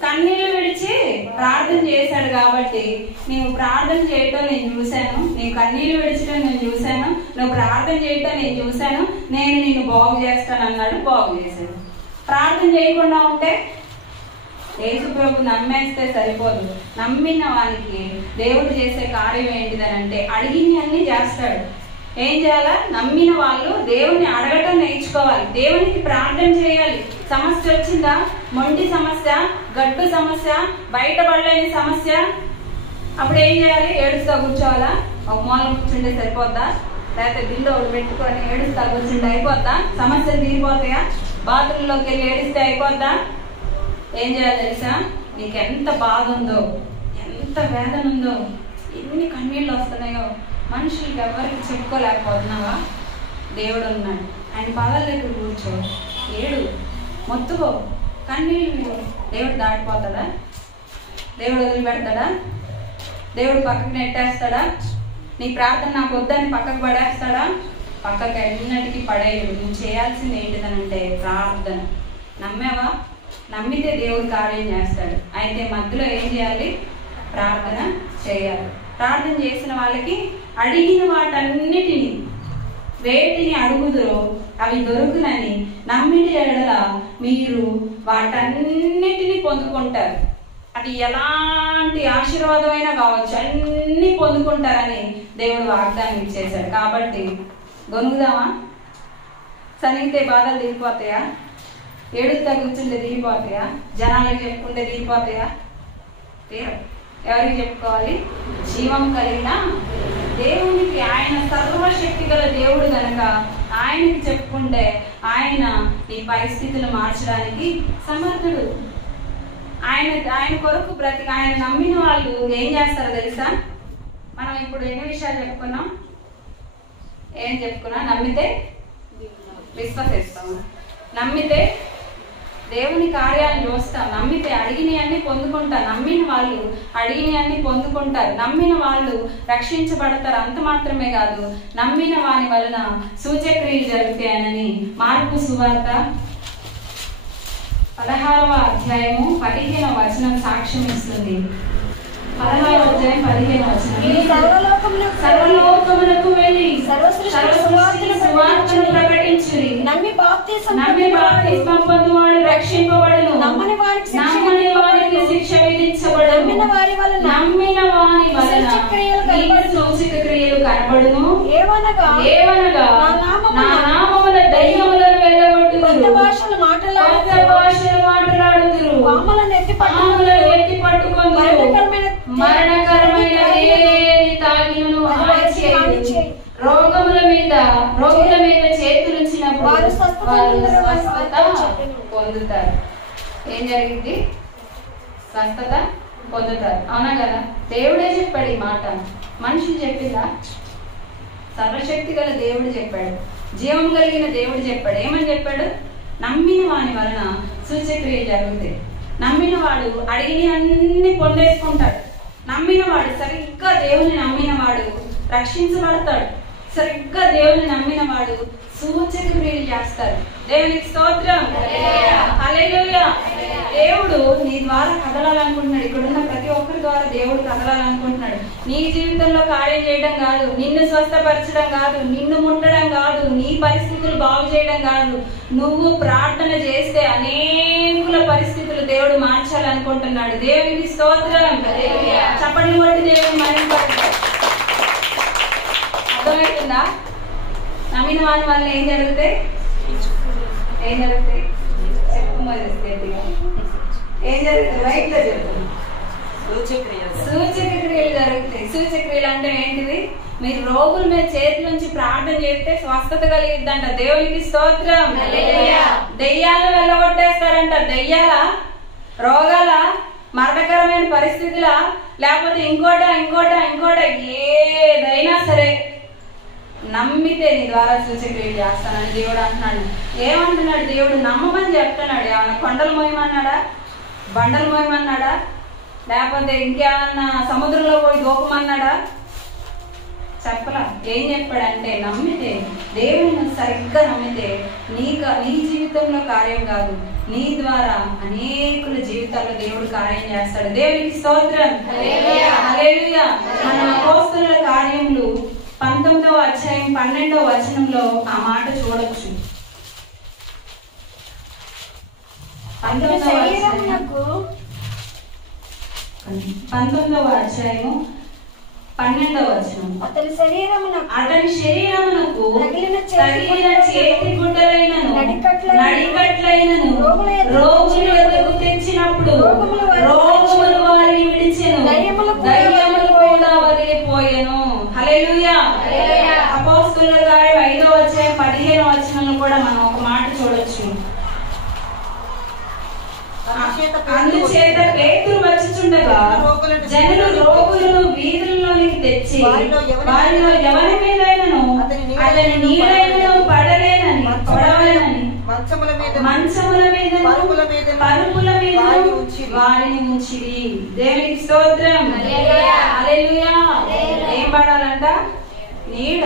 కన్నీళ్లు విడిచి ప్రార్థన చేశాడు. కాబట్టి నీవు ప్రార్థన చేయటం నేను చూశాను, నీవు కన్నీళ్లు విడిచడం నేను చూశాను, నువ్వు ప్రార్థన చేయటం నేను చూశాను, నేను నిన్ను బాగు చేస్తాను అన్నాడు. బాగు చేశాడు. ప్రార్థన చేయకుండా ఉంటే యేసు ప్రభు నమ్మేస్తే సరిపోదు. నమ్మిన వానికి దేవుడు చేసే కార్యం ఏంటిదనంటే అడిగిన అన్ని చేస్తాడు. ఏం చేయాలా? నమ్మిన వాళ్ళు దేవుని అడగటం నేర్చుకోవాలి, దేవునికి ప్రార్థన చేయాలి. సమస్య వచ్చిందా? మొండి సమస్య, గడ్డు సమస్య, బయటపడలేని సమస్య, అప్పుడు ఏం చేయాలి? ఏడుస్తా కూర్చోవాలా? ఒక మూల కూర్చుంటే సరిపోద్దా? లేకపోతే బిల్లు ఒకటి పెట్టుకొని ఏడుస్తా కూర్చుంటే అయిపోద్దా? సమస్యలు తీరిపోతాయా? బాత్రూంలోకి వెళ్ళి ఏడిస్తే అయిపోద్దా? ఏం చేయాలి తెలుసా? నీకు ఎంత బాధ ఉందో, ఎంత వేదన ఉందో, ఎన్ని కన్నీళ్ళు వస్తున్నాయో మనుషులకి ఎవరికి చెప్పుకోలేకపోతున్నావా? దేవుడు ఉన్నాడు. ఆయన పాదాల దగ్గర కూర్చో, ఏడు, మొత్తుకో, కన్నీళ్ళు. దేవుడు దాటిపోతాడా? దేవుడు వదిలిపెడతాడా? దేవుడు పక్కకు నెట్టేస్తాడా? నీ ప్రార్థన నాకు వద్దని పక్కకు పడేస్తాడా? పక్కకు ఎన్నటికీ పడేయడు. నువ్వు చేయాల్సింది ఏంటిదనంటే ప్రార్థన. నమ్మావా? నమ్మితే దేవుడు కార్యం చేస్తాడు. అయితే మధ్యలో ఏం చేయాలి? ప్రార్థన చేయాలి. ప్రార్థన చేసిన వాళ్ళకి అడిగిన వాటన్నిటిని, వేటిని అడుగుదురో అవి దొరుకునని నమ్మిన ఎడల మీరు వాటన్నిటిని పొందుకుంటారు. అది ఎలాంటి ఆశీర్వాదమైనా కావచ్చు, అన్ని పొందుకుంటారని దేవుడు వాగ్దానం ఇచ్చేశాడు. కాబట్టి గొనుగుదామా? సనిగితే బాధలు దిగిపోతాయా? ఏడుస్తా కూర్చుంటే దిగిపోతాయా? జనాలకు చెప్పుకుంటే దిగిపోతాయా? తీరం. ఎవరికి చెప్పుకోవాలి? జీవం కలిగిన దేవునికి. ఆయన సర్వశక్తి గల దేవుడు కనుక ఆయనకి చెప్పుకుంటే ఆయన ఈ పరిస్థితులు మార్చడానికి సమర్థుడు. ఆయన కొరకు ఆయన నమ్మిన వాళ్ళు ఏం చేస్తారో తెలుసా? మనం ఇప్పుడు ఎన్ని విషయాలు చెప్పుకున్నాం? ఏం చెప్పుకున్నా? నమ్మితే విశ్వసిస్తాము, నమ్మితే దేవుని కార్యాలను చూస్తాం, నమ్మితే అడిగినవన్నీ పొందుకుంటాం. నమ్మిన వాళ్ళు అడిగినవన్నీ పొందుకుంటారు, నమ్మిన వాళ్ళు రక్షించబడతారు. అంత మాత్రమే కాదు, నమ్మిన వాని వలన సూచక్రియలు జరుగుతాయనని మార్కు సువార్త 16వ అధ్యాయము 15వ వచనం సాక్ష్యం ఇస్తుంది. 16వ అధ్యాయం 15వ వచనం, సర్వలోకములకు వెళ్ళి సువార్తను ప్రకటించుడి. నమ్మి బాప్తిస్మం పొందువాడు రక్షింపబడును, నమ్మని వారికి శిక్ష విధించబడును. నమ్మిన వాని వలన సూచక క్రియలు కనబడును. ఏవనగా నా నామమున దయ్యములను వెళ్ళగొట్టుదురు, కొత్త భాషలు మాట్లాడుదురు, పాములను ఎత్తి పట్టుకొందురు, మరణకరమైన ఏది తాగినను రోగుల మీద చేతులుంచినప్పుడు వారు స్వస్థత పొందుతారు. ఏం జరిగింది? స్వస్థత పొందుతారు. అవునా కదా? దేవుడే చెప్పాడు ఈ మాట, మనిషి చెప్పిందా? సర్వశక్తి గల దేవుడు చెప్పాడు, జీవం కలిగిన దేవుడు చెప్పాడు. ఏమని చెప్పాడు? నమ్మిన వాని వలన సూచక్రియ జరుగుతాయి. నమ్మిన వాడు అడిగిన అన్ని పొందేసుకుంటాడు. నమ్మిన వాడు, సరిగ్గా దేవుని నమ్మిన వాడు రక్షించబడతాడు. సరిగ్గా దేవుని నమ్మిన వాడు సూచక క్రియలు చేస్తారు. దేవునికి స్తోత్రం. హల్లెలూయా. దేవుడు నీ ద్వారా కదలాలనుకుంటున్నాడు. ఇక్కడున్న ప్రతి ఒక్కరి ద్వారా దేవుడు కదలాలనుకుంటున్నాడు. నీ జీవితంలో కార్యం చేయడం కాదు, నిన్ను స్వస్థపరచడం కాదు, నిన్ను ముట్టడం కాదు, నీ పరిస్థితులు బాగు చేయడం కాదు. నువ్వు ప్రార్థన చేస్తే అనేకుల పరిస్థితులు దేవుడు మార్చాలనుకుంటున్నాడు. దేవునికి స్తోత్రం. చప్పట్లు కొట్టి దేవుని మహిమపరచాలి. అర్థమవుతుందా? నమ్మిన వాని వల్ల ఏం జరుగుతాయి? ఏం జరుగుతాయి? చెప్పు మరి. ఏం జరుగుతుంది? రైట్లో చెప్తుంది. సూచక్రియలు జరుగుతాయి. సూచక్రియలు అంటే ఏంటిది? మీరు రోగుల మీద చేతుల నుంచి ప్రార్థన చేస్తే స్వస్థత కలిగిద్దంట. దేవునికి స్తోత్రం. దెయ్యాలను వెళ్ళగొట్టేస్తారంట. దెయ్యాల, రోగాల, మరణకరమైన పరిస్థితుల, లేకపోతే ఇంకోట ఏదైనా సరే నమ్మితే నీ ద్వారా సూచక్రియలు చేస్తానని దేవుడు అంటున్నాడు. ఏమంటున్నాడు దేవుడు? నమ్మమని చెప్తున్నాడు. ఏమన్నా కొండలు మోయమన్నాడా? బండలు మోయమన్నాడా? లేకపోతే ఇంకేమన్నా సముద్రంలో పోయి దూకమన్నాడా? చెప్పలా. ఏం చెప్పాడంటే నమ్మితే, దేవుని సరిగ్గా నమ్మితే నీ జీవితంలో కార్యం కాదు, నీ ద్వారా అనేకుల జీవితాల్లో దేవుడు కార్యం చేస్తాడు. దేవునికి స్తోత్రం. హల్లెలూయా. మన అపోస్తలుల కార్యములు 19వ అధ్యాయం 12వ వచనంలో ఆ మాట చూడొచ్చు. 19వ అధ్యాయము 12వ వచనం. అతని శరీరమునకు తగిలిన చేతి గుడ్డలైనను నడికట్లైనను రోగుల వద్దకు తెచ్చినప్పుడు రోగములు వారిని విడిచెను, దయ్యములు కూడా వదిలిపోయెను. హల్లెలూయా. అపోస్తలుల కార్యం 5వ అధ్యాయం 15వ వచనంలో కూడా మనం ఒక మాట చూడొచ్చు. అందుచేత పేతురు వచ్చుచుండగా జనులు రోగులను వీధుల్లోనికి తెచ్చి వారిలో ఎవరి మీదైనను అతని నీడైనను పడవలేనని మంచముల మీద పరుపుల మీద వారిని ఉంచిరి. దేవునికి స్తోత్రం. హల్లెలూయా. ఏం పడాలంట? నీడ.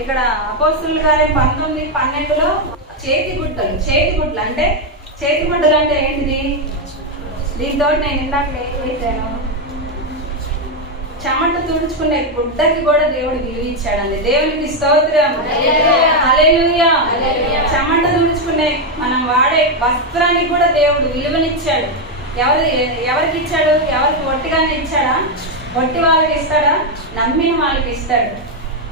ఇక్కడ అపోస్తలుల కార్యం 19:12లో చేతి గుడ్డలు అంటే చేతి గుడ్డలు అంటే ఏంటిది? దీంతో నేను ఇందాక వేసాను, చెమట తుడుచుకునే గుడ్డకి కూడా దేవుడు విలువ ఇచ్చాడండి. దేవునికి స్తోత్రం. హల్లెలూయా. చెమట తుడుచుకునే మనం వాడే వస్త్రానికి కూడా దేవుడు విలువనిచ్చాడు. ఎవరికి ఇచ్చాడు? ఎవరికి ఒట్టిగానే ఇచ్చాడా? ఒట్టి వాళ్ళకి ఇస్తాడా? నమ్మిన వాళ్ళకి ఇస్తాడు.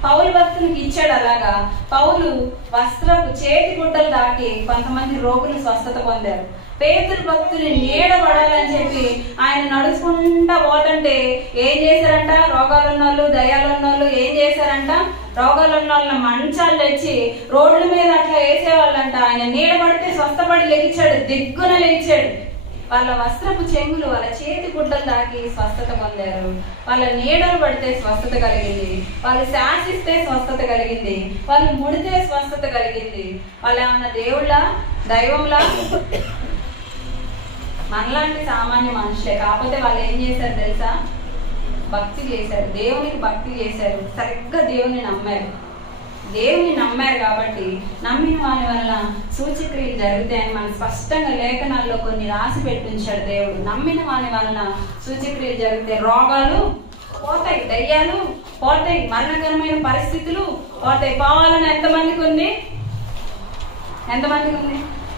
పౌలు భక్తునికి ఇచ్చాడు. అలాగా పౌలు వస్త్రపు చేతి గుడ్డలు దాటి కొంతమంది రోగులు స్వస్థత పొందారు. పేతురు భక్తుని నీడ పడాలని చెప్పి ఆయన నడుచుకుంటా పోతుంటే ఏం చేశారంట? రోగాలున్నోళ్ళు, దయ్యాలున్నోళ్ళు ఏం చేశారంట? రోగాలున్న వాళ్ళని మంచాలు తెచ్చి రోడ్ల మీద అట్లా వేసేవాళ్ళంట. ఆయన నీడ పడితే స్వస్థపడి లెగిచాడు, దిగ్గున లేచాడు. వాళ్ళ వస్త్రపు చెంగులు వాళ్ళ చేతి గుడ్డలు దాకి స్వస్థత పొందారు. వాళ్ళ నీడలు పడితే స్వస్థత కలిగింది. వాళ్ళు శాసిస్తే స్వస్థత కలిగింది. వాళ్ళు ముడితే స్వస్థత కలిగింది. వాళ్ళు ఏమన్నా దేవుళ్ళ, దైవంలా? మనలాంటి సామాన్య మనుషులే. కాకపోతే వాళ్ళు ఏం చేశారు తెలుసా? భక్తి చేశారు. దేవునికి భక్తి చేశారు. సరిగ్గా దేవుని నమ్మారు కాబట్టి నమ్మిన వాళ్ళ వల్ల సూచక్రియలు జరుగుతాయని మనం స్పష్టంగా లేఖనాల్లో కొన్ని రాసి పెట్టించాడు దేవుడు. నమ్మిన వాళ్ళ వలన సూచక్రియలు జరుగుతాయి. రోగాలు పోతాయి, దయ్యాలు పోతాయి, మరణకరమైన పరిస్థితులు పోతాయి. పోవాలని ఎంతమందికి ఉంది?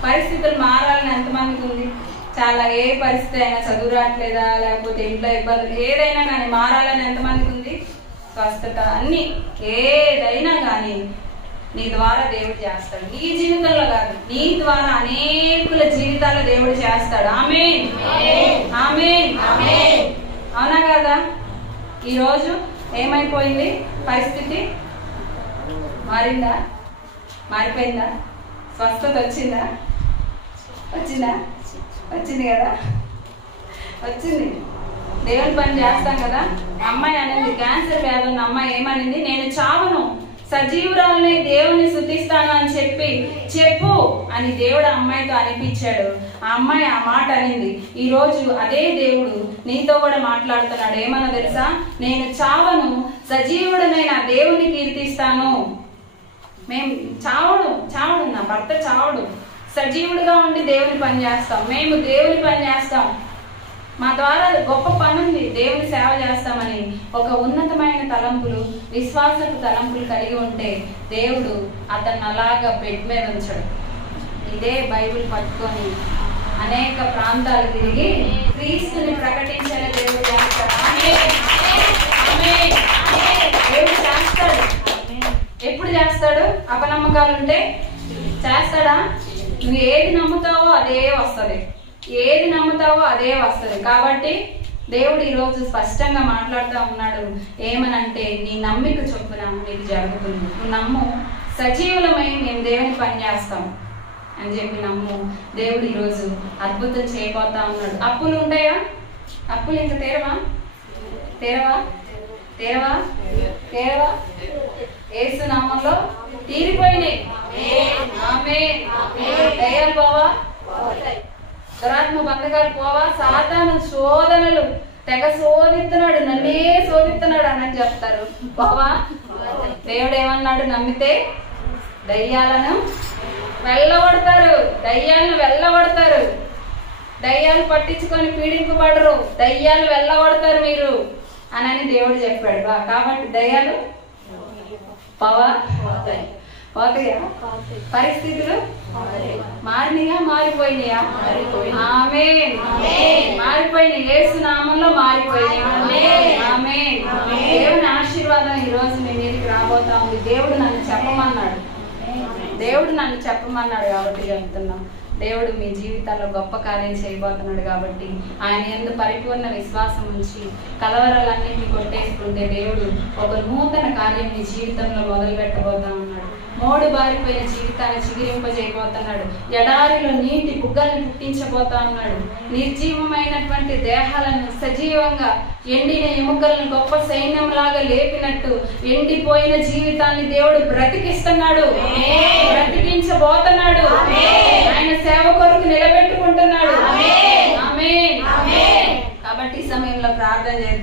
పరిస్థితులు మారాలని ఎంతమందికి ఉంది? చాలా. ఏ పరిస్థితి అయినా, చదువు రావట్లేదా, లేకపోతే ఇంట్లో ఇబ్బందులు, ఏదైనా కానీ మారాలని ఎంతమందికి ఉంది? స్వస్థత, అన్ని ఏదైనా కానీ నీ ద్వారా దేవుడు చేస్తాడు. నీ జీవితంలో కాదు, నీ ద్వారా అనేకుల జీవితాల్లో దేవుడు చేస్తాడు. ఆమేన్, ఆమేన్, ఆమేన్. అవునా కదా? ఈరోజు ఏమైపోయింది? పరిస్థితి మారిందా? మారిపోయిందా? స్వస్థత వచ్చిందా? వచ్చింది కదా? వచ్చింది. దేవుని పని చేస్తాం కదా. అమ్మాయి అనేది క్యాన్సర్ వ్యాధి ఉన్న అమ్మాయి ఏమనింది? నేను చావను, సజీవురాలని దేవుని స్తుతిస్తాను అని చెప్పు అని దేవుడు అమ్మాయితో అనిపించాడు. ఆ అమ్మాయి ఆ మాట అనింది. ఈ రోజు అదే దేవుడు నీతో కూడా మాట్లాడుతున్నాడు. ఏమన్నా తెలుసా? నేను చావను, సజీవుడనైన దేవుని కీర్తిస్తాను. మేము చావడు, నా భర్త చావడు, సజీవుడుగా ఉండి దేవుని పని చేస్తాం. మేము దేవుని పని చేస్తాం. మా ద్వారా గొప్ప పని ఉంది, దేవుని సేవ చేస్తామని ఒక ఉన్నతమైన తలంపులు, విశ్వాసపు తలంపులు కలిగి ఉంటే దేవుడు అతన్ని అలాగా బెడ్ మీద ఉంచడు. ఇదే బైబిల్ పట్టుకొని అనేక ప్రాంతాలు తిరిగి క్రీస్తుని ప్రకటించేలా దేవుడు చేస్తాడు. దేవుడు చేస్తాడు. ఎప్పుడు చేస్తాడు? అపనమ్మకాలుంటే చేస్తాడా? నువ్వు ఏది నమ్ముతావో అదే వస్తుంది. కాబట్టి దేవుడు ఈరోజు స్పష్టంగా మాట్లాడుతూ ఉన్నాడు. ఏమనంటే నీ నమ్మిక చొప్పున నీకు జరుగుతుంది. నువ్వు నమ్ము, సజీవులమై మేము దేవుని పని చేస్తాం అని చెప్పి నమ్ము. దేవుడు ఈరోజు అద్భుతం చేయబోతా ఉన్నాడు. అప్పులు ఉంటాయా? అప్పులు ఇంకా తీరవా? తీరవా? తీరవా? తీరవా? యేసు నామంలో తీరిపోయినాయి. ఆమేన్. దయ్యాలు పోవా? దురాత్మ బంధకాలు పోవా? సాతాను శోధనలు తెగ శోధిస్తున్నాడు, నన్నే శోధిస్తున్నాడు అని చెప్తారు. పోవా? దేవుడు ఏమన్నాడు? నమ్మితే దయ్యాలను వెళ్ళగొడతారు. దయ్యాలను వెళ్ళగొడతారు. దయ్యాలు పట్టించుకొని పీడింపబడరు, దయ్యాలు వెళ్ళగొడతారు మీరు అని దేవుడు చెప్పాడు. కాబట్టి దయ్యాలు పోవా? పోతాయా? పరిస్థితులు మారినాయా? మారిపోయినాయా? ఆమేన్. మారిపోయినాయి. యేసు నామంలో మారిపోయినాయి. ఆమేన్. దేవుని ఆశీర్వాదం ఈ రోజు మీ మీదకి రాబోతా ఉంది. దేవుడు నన్ను చెప్పమన్నాడు. దేవుడు నన్ను చెప్పమన్నాడు కాబట్టి చెప్తున్నాం. దేవుడు మీ జీవితాల్లో గొప్ప కార్యం చేయబోతున్నాడు కాబట్టి ఆయన యందు పరిపూర్ణ విశ్వాసం ఉంచి కలవరాలన్నింటినీ కొట్టేసుకుంటే దేవుడు ఒక నూతన కార్యం మీ జీవితంలో మొదలు పెట్టబోతా ఉన్నాడు. మోడు బారిపోయిన జీవితాన్ని చిగురింపజేయబోతున్నాడు. ఎడారిలో నీటి బుగ్గల్ని పుట్టించబోతా ఉన్నాడు. నిర్జీవమైనటువంటి దేహాలను సజీవంగా, ఎండిన ఎముకలను గొప్ప సైన్యంలాగా లేపినట్టు ఎండిపోయిన జీవితాన్ని దేవుడు బ్రతికిస్తున్నాడు, బ్రతికించబోతున్నాడు. ఆయన సేవ కొరకు నిలబెట్టుకుంటున్నాడు. ఆమేన్. కాబట్టి ఈ సమయంలో ప్రార్థన చేద్దాం.